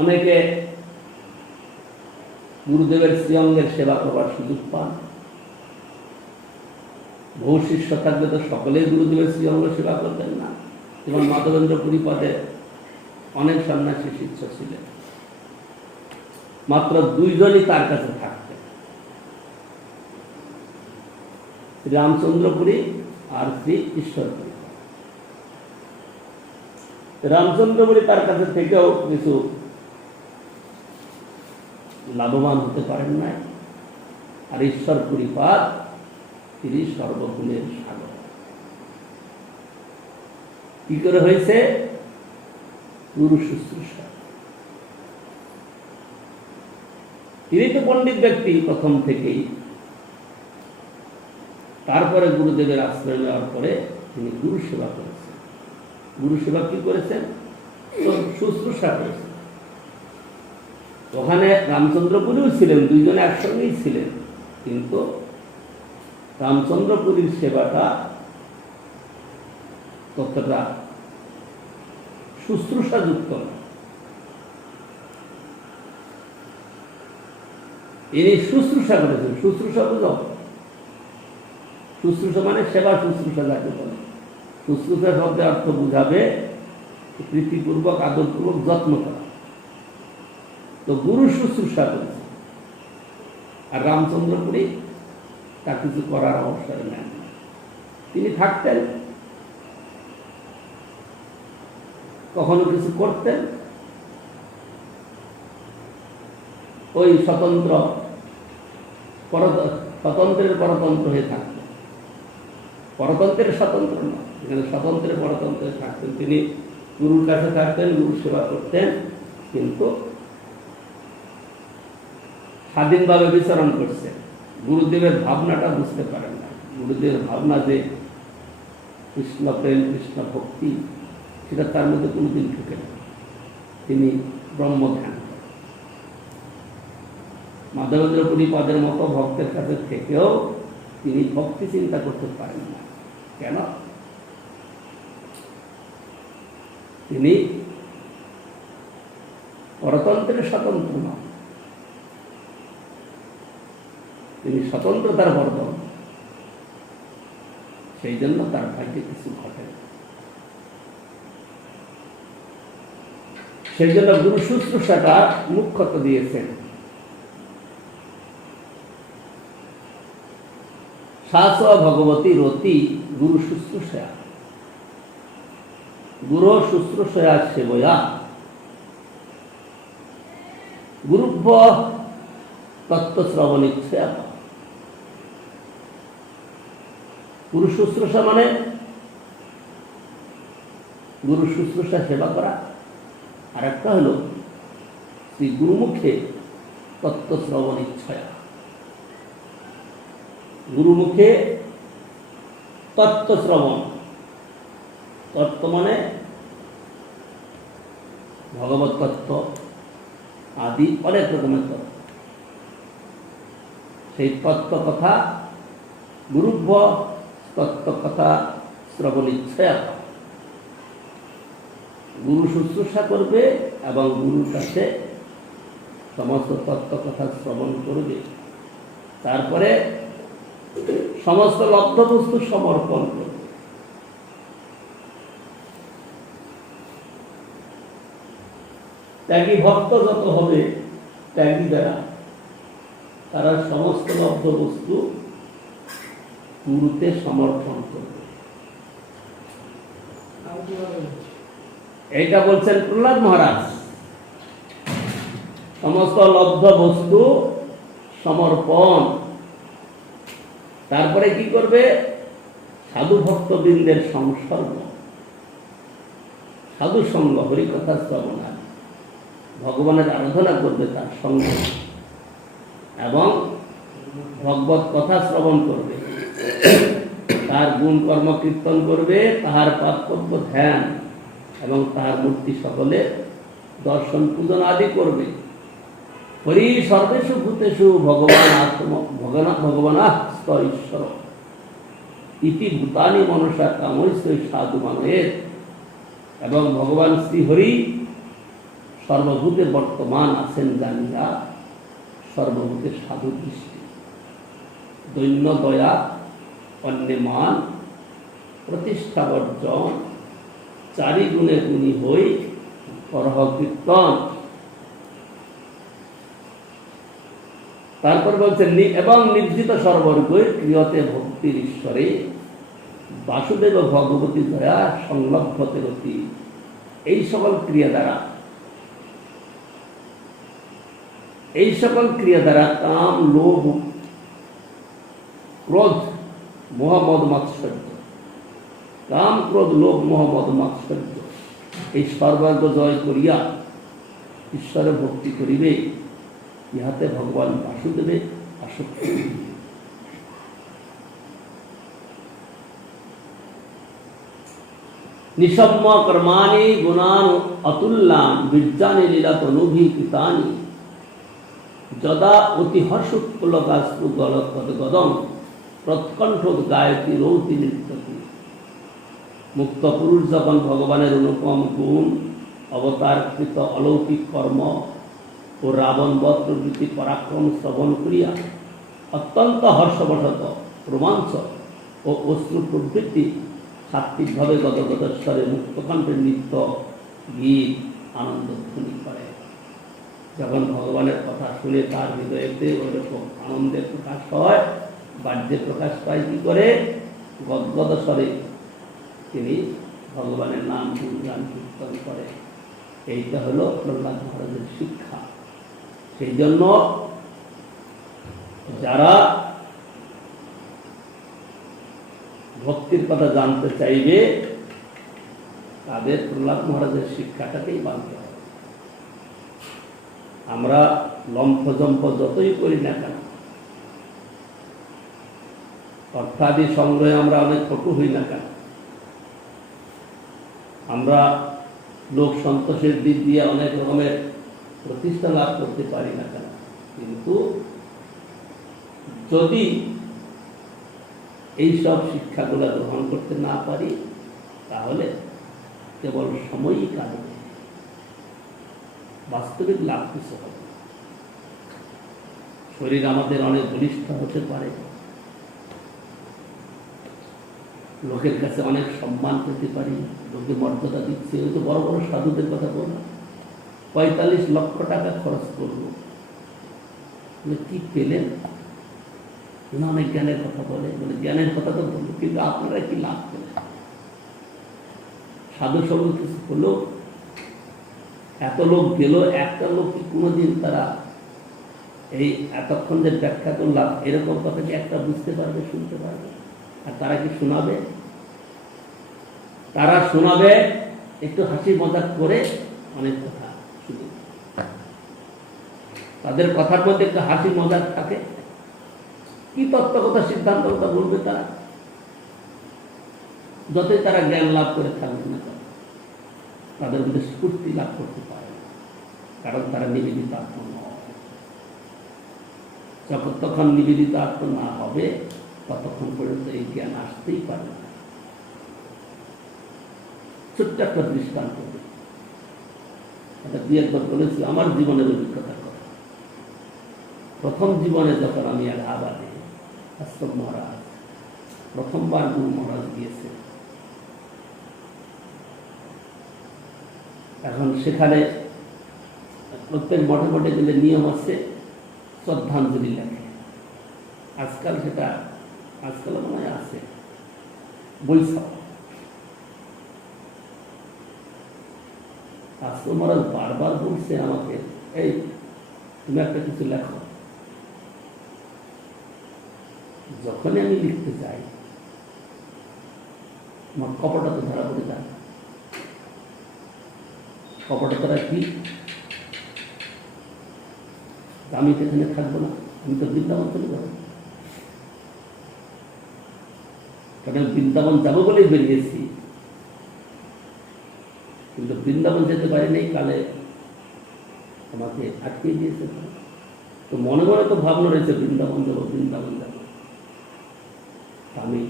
অনেকে গুরুদেবের শ্রীঅঙ্গের সেবা করবার সুযোগ পান। বহু শিষ্য থাকলে তো সকলেই গুরুদেবের শ্রীঅঙ্গ সেবা করবেন না, এবং মাধবেন্দ্র পুরীপদে অনেক সন্ন্যাসী শিষ্য ছিলেন, মাত্র দুইজনই তার কাছে থাকতেন, শ্রী রামচন্দ্রপুরী আর শ্রী ঈশ্বরপুরী। রামচন্দ্রপুরী তার কাছে থেকেও কিছু লাভবান হতে পারেন নাই, আর ঈশ্বরপুরী পাদ তিনি সর্বগুণের সাগর। কি করে হয়েছে? গুরু শুশ্রূষা। তিনি তো পণ্ডিত ব্যক্তি প্রথম থেকেই, তারপরে গুরুদেবের আশ্রয় নেওয়ার পরে তিনি গুরু সেবা করেছেন। গুরু সেবা কি করেছেন? শুশ্রূষা করেছেন। ওখানে রামচন্দ্রপুরীও ছিলেন, দুইজনে একসঙ্গেই ছিলেন, কিন্তু রামচন্দ্রপুরীর সেবাটা ততটা শুশ্রূষাযুক্ত না। ইনি শুশ্রূষা করেছেন। শুশ্রূষা বুঝো? শুশ্রূষা মানে সেবা শুশ্রূষা যাকে বলে। শুশ্রূষা শব্দের অর্থ বুঝাবে প্রীতিপূর্বক আদরপূর্বক যত্ন করা। তো গুরু শুশ্রূষা করেছে, আর রামচন্দ্রপুরী তা কিছু করার অবসর নেন। তিনি থাকতেন, কখনো কিছু করতেন, ওই স্বতন্ত্রের পরতন্ত্র হয়ে থাকতেন। পরতন্ত্রের স্বতন্ত্র না, এখানে স্বতন্ত্রের পরতন্ত্রে থাকতেন। তিনি গুরুর কাছে থাকতেন, গুরু সেবা করতেন, কিন্তু স্বাধীনভাবে বিচরণ করছে। গুরুদেবের ভাবনাটা বুঝতে পারেন না। গুরুদেবের ভাবনা যে কৃষ্ণ প্রেম, কৃষ্ণ ভক্তি, সেটা তার মধ্যে কোনোদিন ঢুকে না। তিনি ব্রহ্ম ধ্যান করেন। মাধবেন্দ্র পুরীপদের মতো ভক্তের কাছে থেকেও তিনি ভক্তি চিন্তা করতে পারেন না। কেন? তিনি পরতন্ত্রের স্বতন্ত্র নন, তিনি স্বতন্ত্রতার বর্ধন। সেই জন্য তার ভাগ্যে কিছু ঘটে। সেই জন্য গুরু শুশ্রূষাটা মুখ্যত দিয়েছেন। শাস ভগবতী রতি গুরু শুশ্রূষা, গুরু শুশ্রূষা সেবয়া গুরুভ্য তত্ত্বশ্রবণ ইচ্ছা। গুরু শুশ্রূষা মানে গুরু শুশ্রূষা সেবা করা, আর একটা হলো শ্রী গুরুমুখে তত্ত্বশ্রবণ ইচ্ছা। গুরুমুখে তত্ত্বশ্রবণ, তত্ত্ব মানে ভগবত তত্ত্ব আদি অনেক রকমের তত্ত্ব। সেই তত্ত্ব কথা গুরুভ্য তত্ত্ব কথা শ্রবণ ইচ্ছা। গুরু শুশ্রূষা করবে এবং গুরুর কাছে সমস্ত তত্ত্ব কথা শ্রবণ করবে, তারপরে সমস্ত লব্ধ বস্তু সমর্পণ করবে। ত্যাগী ভক্ত যত হবে ত্যাগী দ্বারা তারা সমস্ত লব্ধ বস্তু গুরুতে সমর্থন করবে। এইটা বলছেন প্রহ্লাদ মহারাজ, সমস্ত লব্ধ বস্তু সমর্পণ। তারপরে কি করবে? সাধু ভক্তবৃন্দের সংসর্গ, সাধু সঙ্গ, হরিকথা শ্রবণ, ভগবানের আরাধনা করবে তার সঙ্গে, এবং ভগবত কথা শ্রবণ করবে, তার গুণ কর্ম কীর্তন করবে, তাহার পাদপদ্ম ধ্যান এবং তাহার মূর্তি সকলে দর্শন পূজন আদি করবে। হরি সর্বেষু ভূতেষু ভগবানাস্ত ঈশ্বর ইতি ভূতানি মনসা কামৈশ্বই সাধু মানয়ের। এবং ভগবান শ্রীহরি সর্বভূতে বর্তমান আছেন জানিয়া সর্বভূতে সাধু দৃষ্টি, দৈন্য দয়া, অন্যে মান, প্রতিষ্ঠা বর্জন, চারি গুণে গুণী হই, করহ কীর্তন। তারপর বলছেন এবং নির্জিত সর্বর্গই ক্রিয়তে ভক্তির ঈশ্বরে বাসুদেব ভগবতী দয়া সংলভ্যতে গতি। এই সকল ক্রিয়া দ্বারা কাম, লোভ, ক্রোধ, মোহ, মদ, মাৎসর্য, কাম, ক্রোধ, লোভ, মোহ, মদ, মাৎসর্য এই সর্বাঙ্গ জয় করিয়া ঈশ্বরে ভক্তি করিবে, ইহাতে ভগবান বাসুদেবে আসক্ত। নিঃসম্য কর্মাণি গুণান অতুল্যান বীর্যানি লীলাতনুভি কৃতানি যদা অতি হর্ষোৎপলকাশ্রু গদগদম প্রৎকণ্ঠোদ্গায়তি রৌতি নৃত্যতি। মুক্ত পুরুষ যখন ভগবানের অনুপম গুণ, অবতারকৃত অলৌকিক কর্ম ও রাবণবধ প্রভৃতি পরাক্রম শ্রবণ করিয়া অত্যন্ত হর্ষবশত রোমাঞ্চ ও অশ্রু প্রবৃত্তি সাত্বিকভাবে গদগদস্বরে মুক্তকণ্ঠের নৃত্য, গীত, আনন্দ ধ্বনি করে। যখন ভগবানের কথা শুনে তার হৃদয়েতে ওইরকম আনন্দের প্রকাশ হয়, বাহ্যে প্রকাশ পায় কি করে? গদগদ স্বরে তিনি ভগবানের নাম গুণগান কীর্তন করে। এইটা হলো প্রহ্লাদ মহারাজের শিক্ষা। সেই জন্য যারা ভক্তির কথা জানতে চাইবে তাদের প্রহ্লাদ মহারাজের শিক্ষাটাকেই মানতে হবে। আমরা লম্ফজম্প যতই করি না কেন, অর্থাদি সংগ্রহে আমরা অনেক কটু হই না কেন, আমরা লোক সন্তোষের দিক দিয়ে অনেক রকমের প্রতিষ্ঠা লাভ করতে পারি না কেন, কিন্তু যদি এইসব শিক্ষাগুলো গ্রহণ করতে না পারি তাহলে কেবল সময়ই কাটবে, বাস্তবিক লাভ কিছু হবে। শরীর আমাদের অনেক বলিষ্ঠ হতে পারে, লোকের কাছে অনেক সম্মান পেতে পারি, লোকে মর্যাদা দিচ্ছে। ওই তো বড় বড় সাধুদের কথা বললাম, ৪৫ লক্ষ টাকা খরচ করলো, কি পেলেন? অনেক জ্ঞানের কথা বলে, জ্ঞানের কথা তো বললো, কিন্তু আপনারা কি লাভ করেন? সাধু সঙ্গ কিছু হলো, এত লোক গেল, একটা লোক কি কোনোদিন তারা এই এতক্ষণ যে ব্যাখ্যা করলাম এরকম কথা কি একটা বুঝতে পারবে, শুনতে পারবে? আর তারা কি শোনাবে? তারা শোনাবে একটু হাসি মজাক করে অনেক কথা শুনে, তাদের কথার মধ্যে একটু হাসি মজাক থাকে। কি তত্ত্বগত সিদ্ধান্ত কথা বলবে তারা? যতই তারা জ্ঞান লাভ করে থাকবে না তাদের মধ্যে স্ফূর্তি লাভ করতে পারে না, কারণ তারা নিবেদিত আত্ম নয়। যতক্ষণ নিবেদিত আত্ম না হবে ততক্ষণ পর্যন্ত এই জ্ঞান আসতেই পারে না। ছোট্ট একটা দৃষ্টান্ত দুই একবার বলেছি আমার জীবনের অভিজ্ঞতার কথা। প্রথম জীবনে যখন আমি এলাহাবাদে আশ্রম মহারাজ প্রথমবার গুরু মহারাজ গিয়েছে, এখন সেখানে প্রত্যেক মঠে মঠে গেলে নিয়ম আছে শ্রদ্ধাঞ্জলি লেখে। আজকাল সেটা আজকাল মনে হয় আছে বৈশাখ। শাস্ত্র মহারাজ বারবার বলছে আমাকে, এই তুমি একটা কিছু লেখো। যখনই আমি লিখতে চাই আমার কপটা তো ধরা পড়ে যায়। কপটা তারা কি, আমি তো এখানে থাকবো না, আমি তো বৃন্দাবন চলে যাবো। কারণ বৃন্দাবন যাবো বলেই বেরিয়েছি, কিন্তু বৃন্দাবন যেতে পারি নাই, কালে আমাকে আটকে দিয়েছে। তো মনে মনে তো ভাবনা রয়েছে বৃন্দাবন যাবো, বৃন্দাবন যাবো। আমি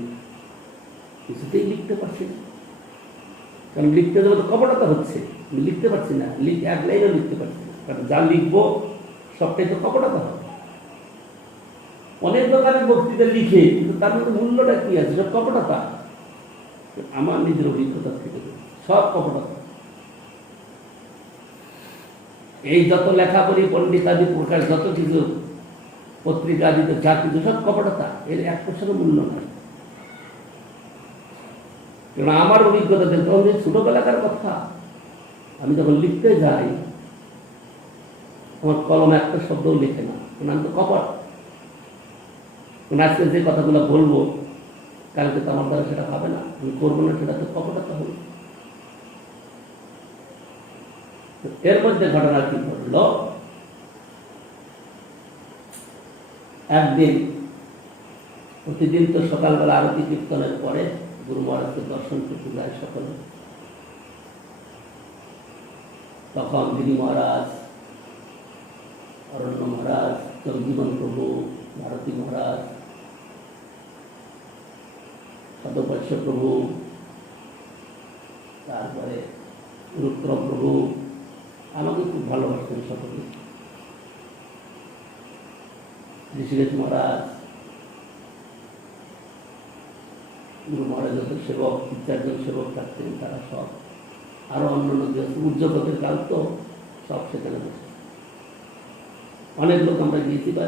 কিছুতেই লিখতে পারছি না, কারণ লিখতে যাবো তো কপটতা হচ্ছে, আমি লিখতে পারছি না, এক লাইনও লিখতে পারছি না, কারণ যা লিখবো সবটাই তো কপটতা হবে। অনেক দোকানে বক্তৃতা লিখে, কিন্তু তার মধ্যে মূল্যটা কি আছে? সব কপটতা। আমার নিজের অভিজ্ঞতা থেকে সব কপটতা। এই যত লেখাপড়ি, পণ্ডিতাদি প্রকাশ, যত কিছু পত্রিকা দিতে যা কিছু, সব কপটতা। এর 1% মূল্য নাই। কারণ আমার অভিজ্ঞতা তখন ছোটবেলাকার কথা, আমি যখন লিখতে যাই আমার কলম একটা শব্দও লেখে না, কারণ আমি তো কপট। আজকে যে কথাগুলো বলবো কালকে তো আমার দ্বারা সেটা হবে না, আমি করবো না, সেটা তো কপটতা হবে। এর মধ্যে ঘটনা কি ঘটল, একদিন প্রতিদিন তো সকালবেলা আরতি কীর্তনের পরে গুরু মহারাজকে দর্শন করতে যায় সকলে। তখন গিরি মহারাজ, অরণ্য মহারাজ, জগজীবন প্রভু, ভারতী মহারাজ, সদপক্ষ প্রভু, তারপরে রুদ্র প্রভু আমাকে খুব ভালোবাসতেন সকলে। ঋষিকেশ মহারাজ, গুরু মহারাজের সেবক, 3-4 জন সেবক থাকতেন, তারা সব, আরো অন্যান্য উজ্জ্বলের কাল তো সব সেখানে বসে। অনেক লোক আমরা গিয়েছি, বা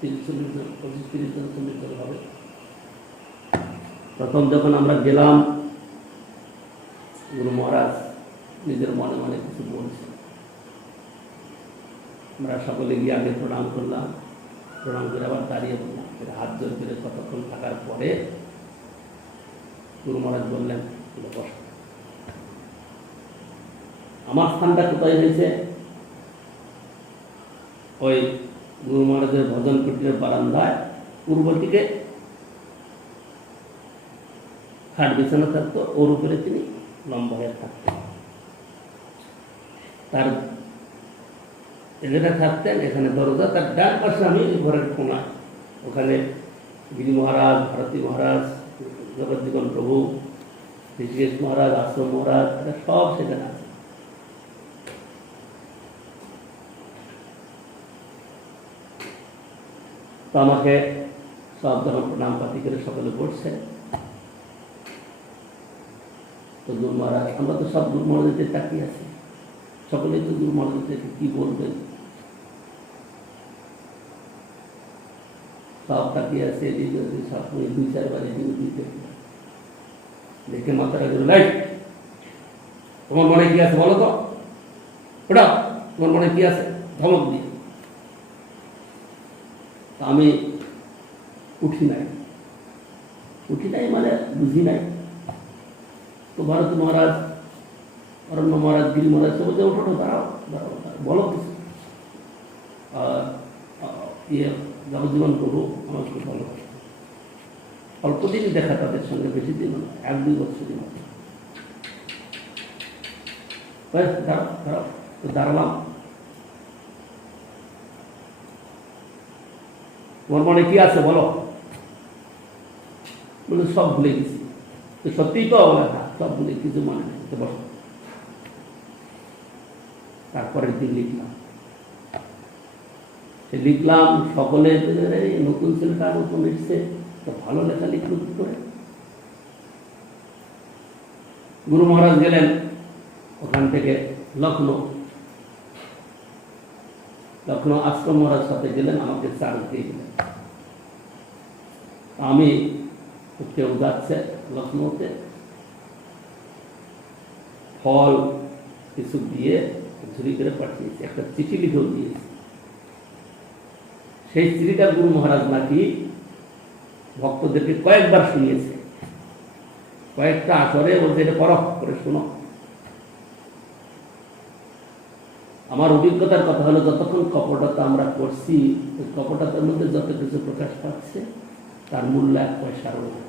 30-40 জন, 25-30 জন, 40 জন হবে। প্রথম যখন আমরা গেলাম, গুরু মহারাজ নিজের মনে মনে কিছু বলছে। আমরা সকলে গিয়ে আগে প্রণাম করলাম, প্রণাম করে আবার দাঁড়িয়ে পড়লাম, হাত জোর করে কতক্ষণ থাকার পরে গুরু মহারাজ বললেন, বস। আমার স্থানটা কোথায় হয়েছে? ওই গুরু মহারাজের ভজন কুটিরের বারান্দায় পূর্ব দিকে খাট বিছানা থাকতো, ওর উপরে তিনি লম্বা হয়ে থাকতেন। তার যেটা থাকতেন এখানে দরজা, তার ডান পাশে আমি ঘরের কোনা, ওখানে গিরি মহারাজ, ভারতী মহারাজ, জগজ্জীবন প্রভু, ঋষিকেশ মহারাজ, আশ্রম মহারাজ, এটা সব সেখানে আছে। তো আমাকে সব যখন প্রণাম পাতি করে সকলে বসছে, তো গুরু মহারাজ, আমরা তো সব গুরু মহারাজের তাকিয়ে আছি, সকলেই তো গুরু মহারাজের কি বলবেন সব তাকিয়ে আছে। সব 2-4 বার দেখে মাথাটা গেল, লাইট তোমার মনে কি আছে বলো তো, ওটা তোমার মনে কি আছে, ধমক দিয়ে। আমি উঠি নাই মানে বুঝি নাই। তো ভারতী মহারাজ, অরণ্য মহারাজ, গিরি মহারাজ সব বলতে, ওঠো, দাঁড়াও দাঁড়াও, বলো কিছু। আর জগজীবন প্রভু আমার খুব ভালোবাসে, অল্পদিন দেখা তাদের সঙ্গে, বেশি দিন না, 1-2 বছরই মতো। দাঁড়াও দাঁড়াও, তো দাঁড়ালাম। তোমার মনে কি আছে বলো? বলে সব ভুলে গেছি। তো সত্যিই তো সব ভুলে, কিছু মনে নেই। তো বলো। তারপরের দিন লিখলাম, লিখলাম সকলে, নতুন ছেলেটা নতুন এসছে, তো ভালো লেখা লিখল কি করে। গুরু মহারাজ গেলেন ওখান থেকে লখনৌ, তখন আশ্রম মহারাজ সাথে গেলেন, আমাকে চার্জ দিয়ে গেলেন। আমি কেউ যাচ্ছে লখনৌতে, ফল কিছু দিয়ে ঝুরি করে পাঠিয়েছি, একটা চিঠি লিখেও দিয়েছি। সেই চিঠিটা গুরু মহারাজ নাকি ভক্তদেরকে কয়েকবার শুনিয়েছে, কয়েকটা আসরে বলতে এটা পরখ করে শোনো। আমার অভিজ্ঞতার কথা হলো, যতক্ষণ কপটতা আমরা করছি, ওই কপটতার মধ্যে যত কিছু প্রকাশ পাচ্ছে তার মূল্য 1 পয়সারও না।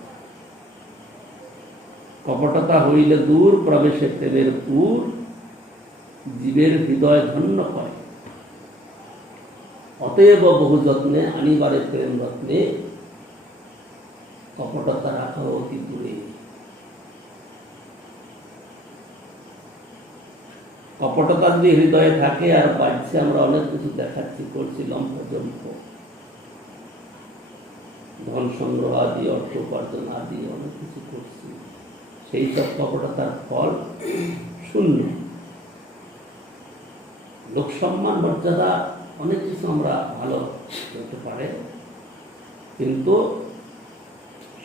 কপটতা হইলে দূর প্রবেশে প্রেমের পুর, জীবের হৃদয় ধন্য করে। অতএব বহু যত্নে আনিবারে প্রেম রত্নে, কপটতা রাখা অতি দূরে। কপটতা যদি হৃদয়ে থাকে আর বাড়ছে, আমরা অনেক কিছু দেখাচ্ছি, করছি, লম্ফজম্প, ধন সংগ্রহ আদি, অর্থ উপার্জন আদি অনেক কিছু করছি, সেই সব কপটতার ফল শূন্য। লোক সম্মান, মর্যাদা, অনেক কিছু আমরা ভালো করতে পারে, কিন্তু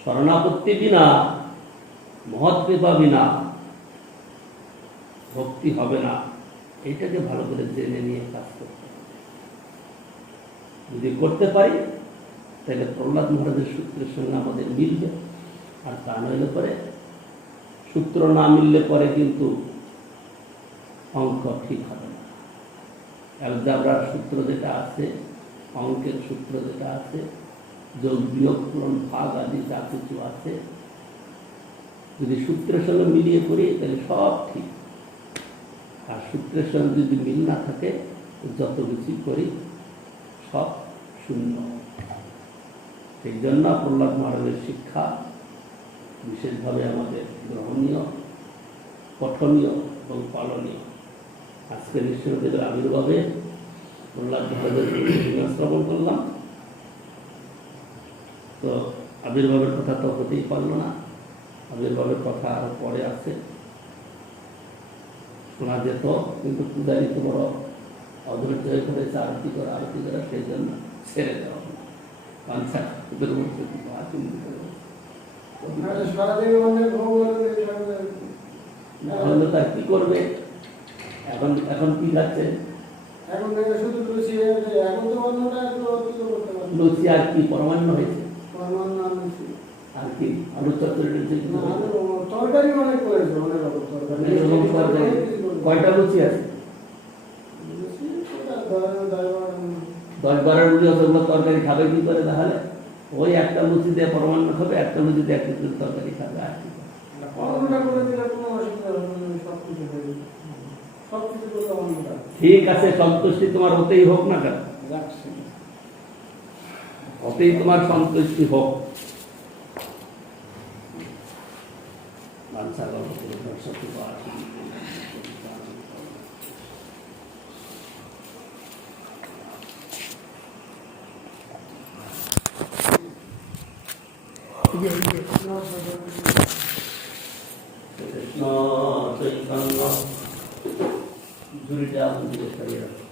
শরণাপত্তি বিনা, মহৎ কৃপা বিনা ভক্তি হবে না। এইটাকে ভালো করে জেনে নিয়ে কাজ করতে হবে। যদি করতে পারি তাহলে প্রহ্লাদ মহারাজের সূত্রের সঙ্গে আমাদের মিলবে, আর তা নইলে পরে সূত্র না মিললে পরে কিন্তু অঙ্ক ঠিক হবে না। অ্যালজাবরার সূত্র যেটা আছে, অঙ্কের সূত্র যেটা আছে, যোগ বিয়োগ পূরণ ভাগ আদি যা কিছু আছে, যদি সূত্রের সঙ্গে মিলিয়ে করি তাহলে সব ঠিক। আর সূত্রের সঙ্গে যদি মিল না থাকে, যত কিছুই করি সব শূন্য। সেই জন্য প্রহ্লাদ মহারাজের শিক্ষা বিশেষভাবে আমাদের গ্রহণীয়, পঠনীয় এবং পালনীয়। আজকে ঈশ্বরদেবের আবির্ভাবে প্রহ্লাদ মহারাজের শ্রবণ করলাম, তো আবির্ভাবের কথা তো হতেই পারলো না। আবির্ভাবের কথা আরো পরে আছে, শোনা যেত, কিন্তু পূজারি তো বড় অধৈর্য হয়ে পড়েছে, আরতি করা, সেই জন্য ছেড়ে দেওয়া হলো। তাহলে তার কি করবে? এখন এখন কি যাচ্ছে? লুচি আর কি পরমান্ন হয়েছে? আর কি আলু চচ্চড়ি? তরকারি অনেক করেছে, অনেক রকম তরকারি। কয়টা লুচি আছে? 10-12 লুচি আছে। ওগুলো তরকারি খাবে কি করে? তাহলে ওই একটা লুচি দিয়ে পরমান্ন খাবে, একটা লুচি দিয়ে একটা তরকারি খাবে, আর কি ঠিক আছে। সন্তুষ্টি তোমার হতেই হোক না কেন, হতেই তোমার সন্তুষ্টি হোক। ঝুড়িটা দিকে সরিয়ে রাখো।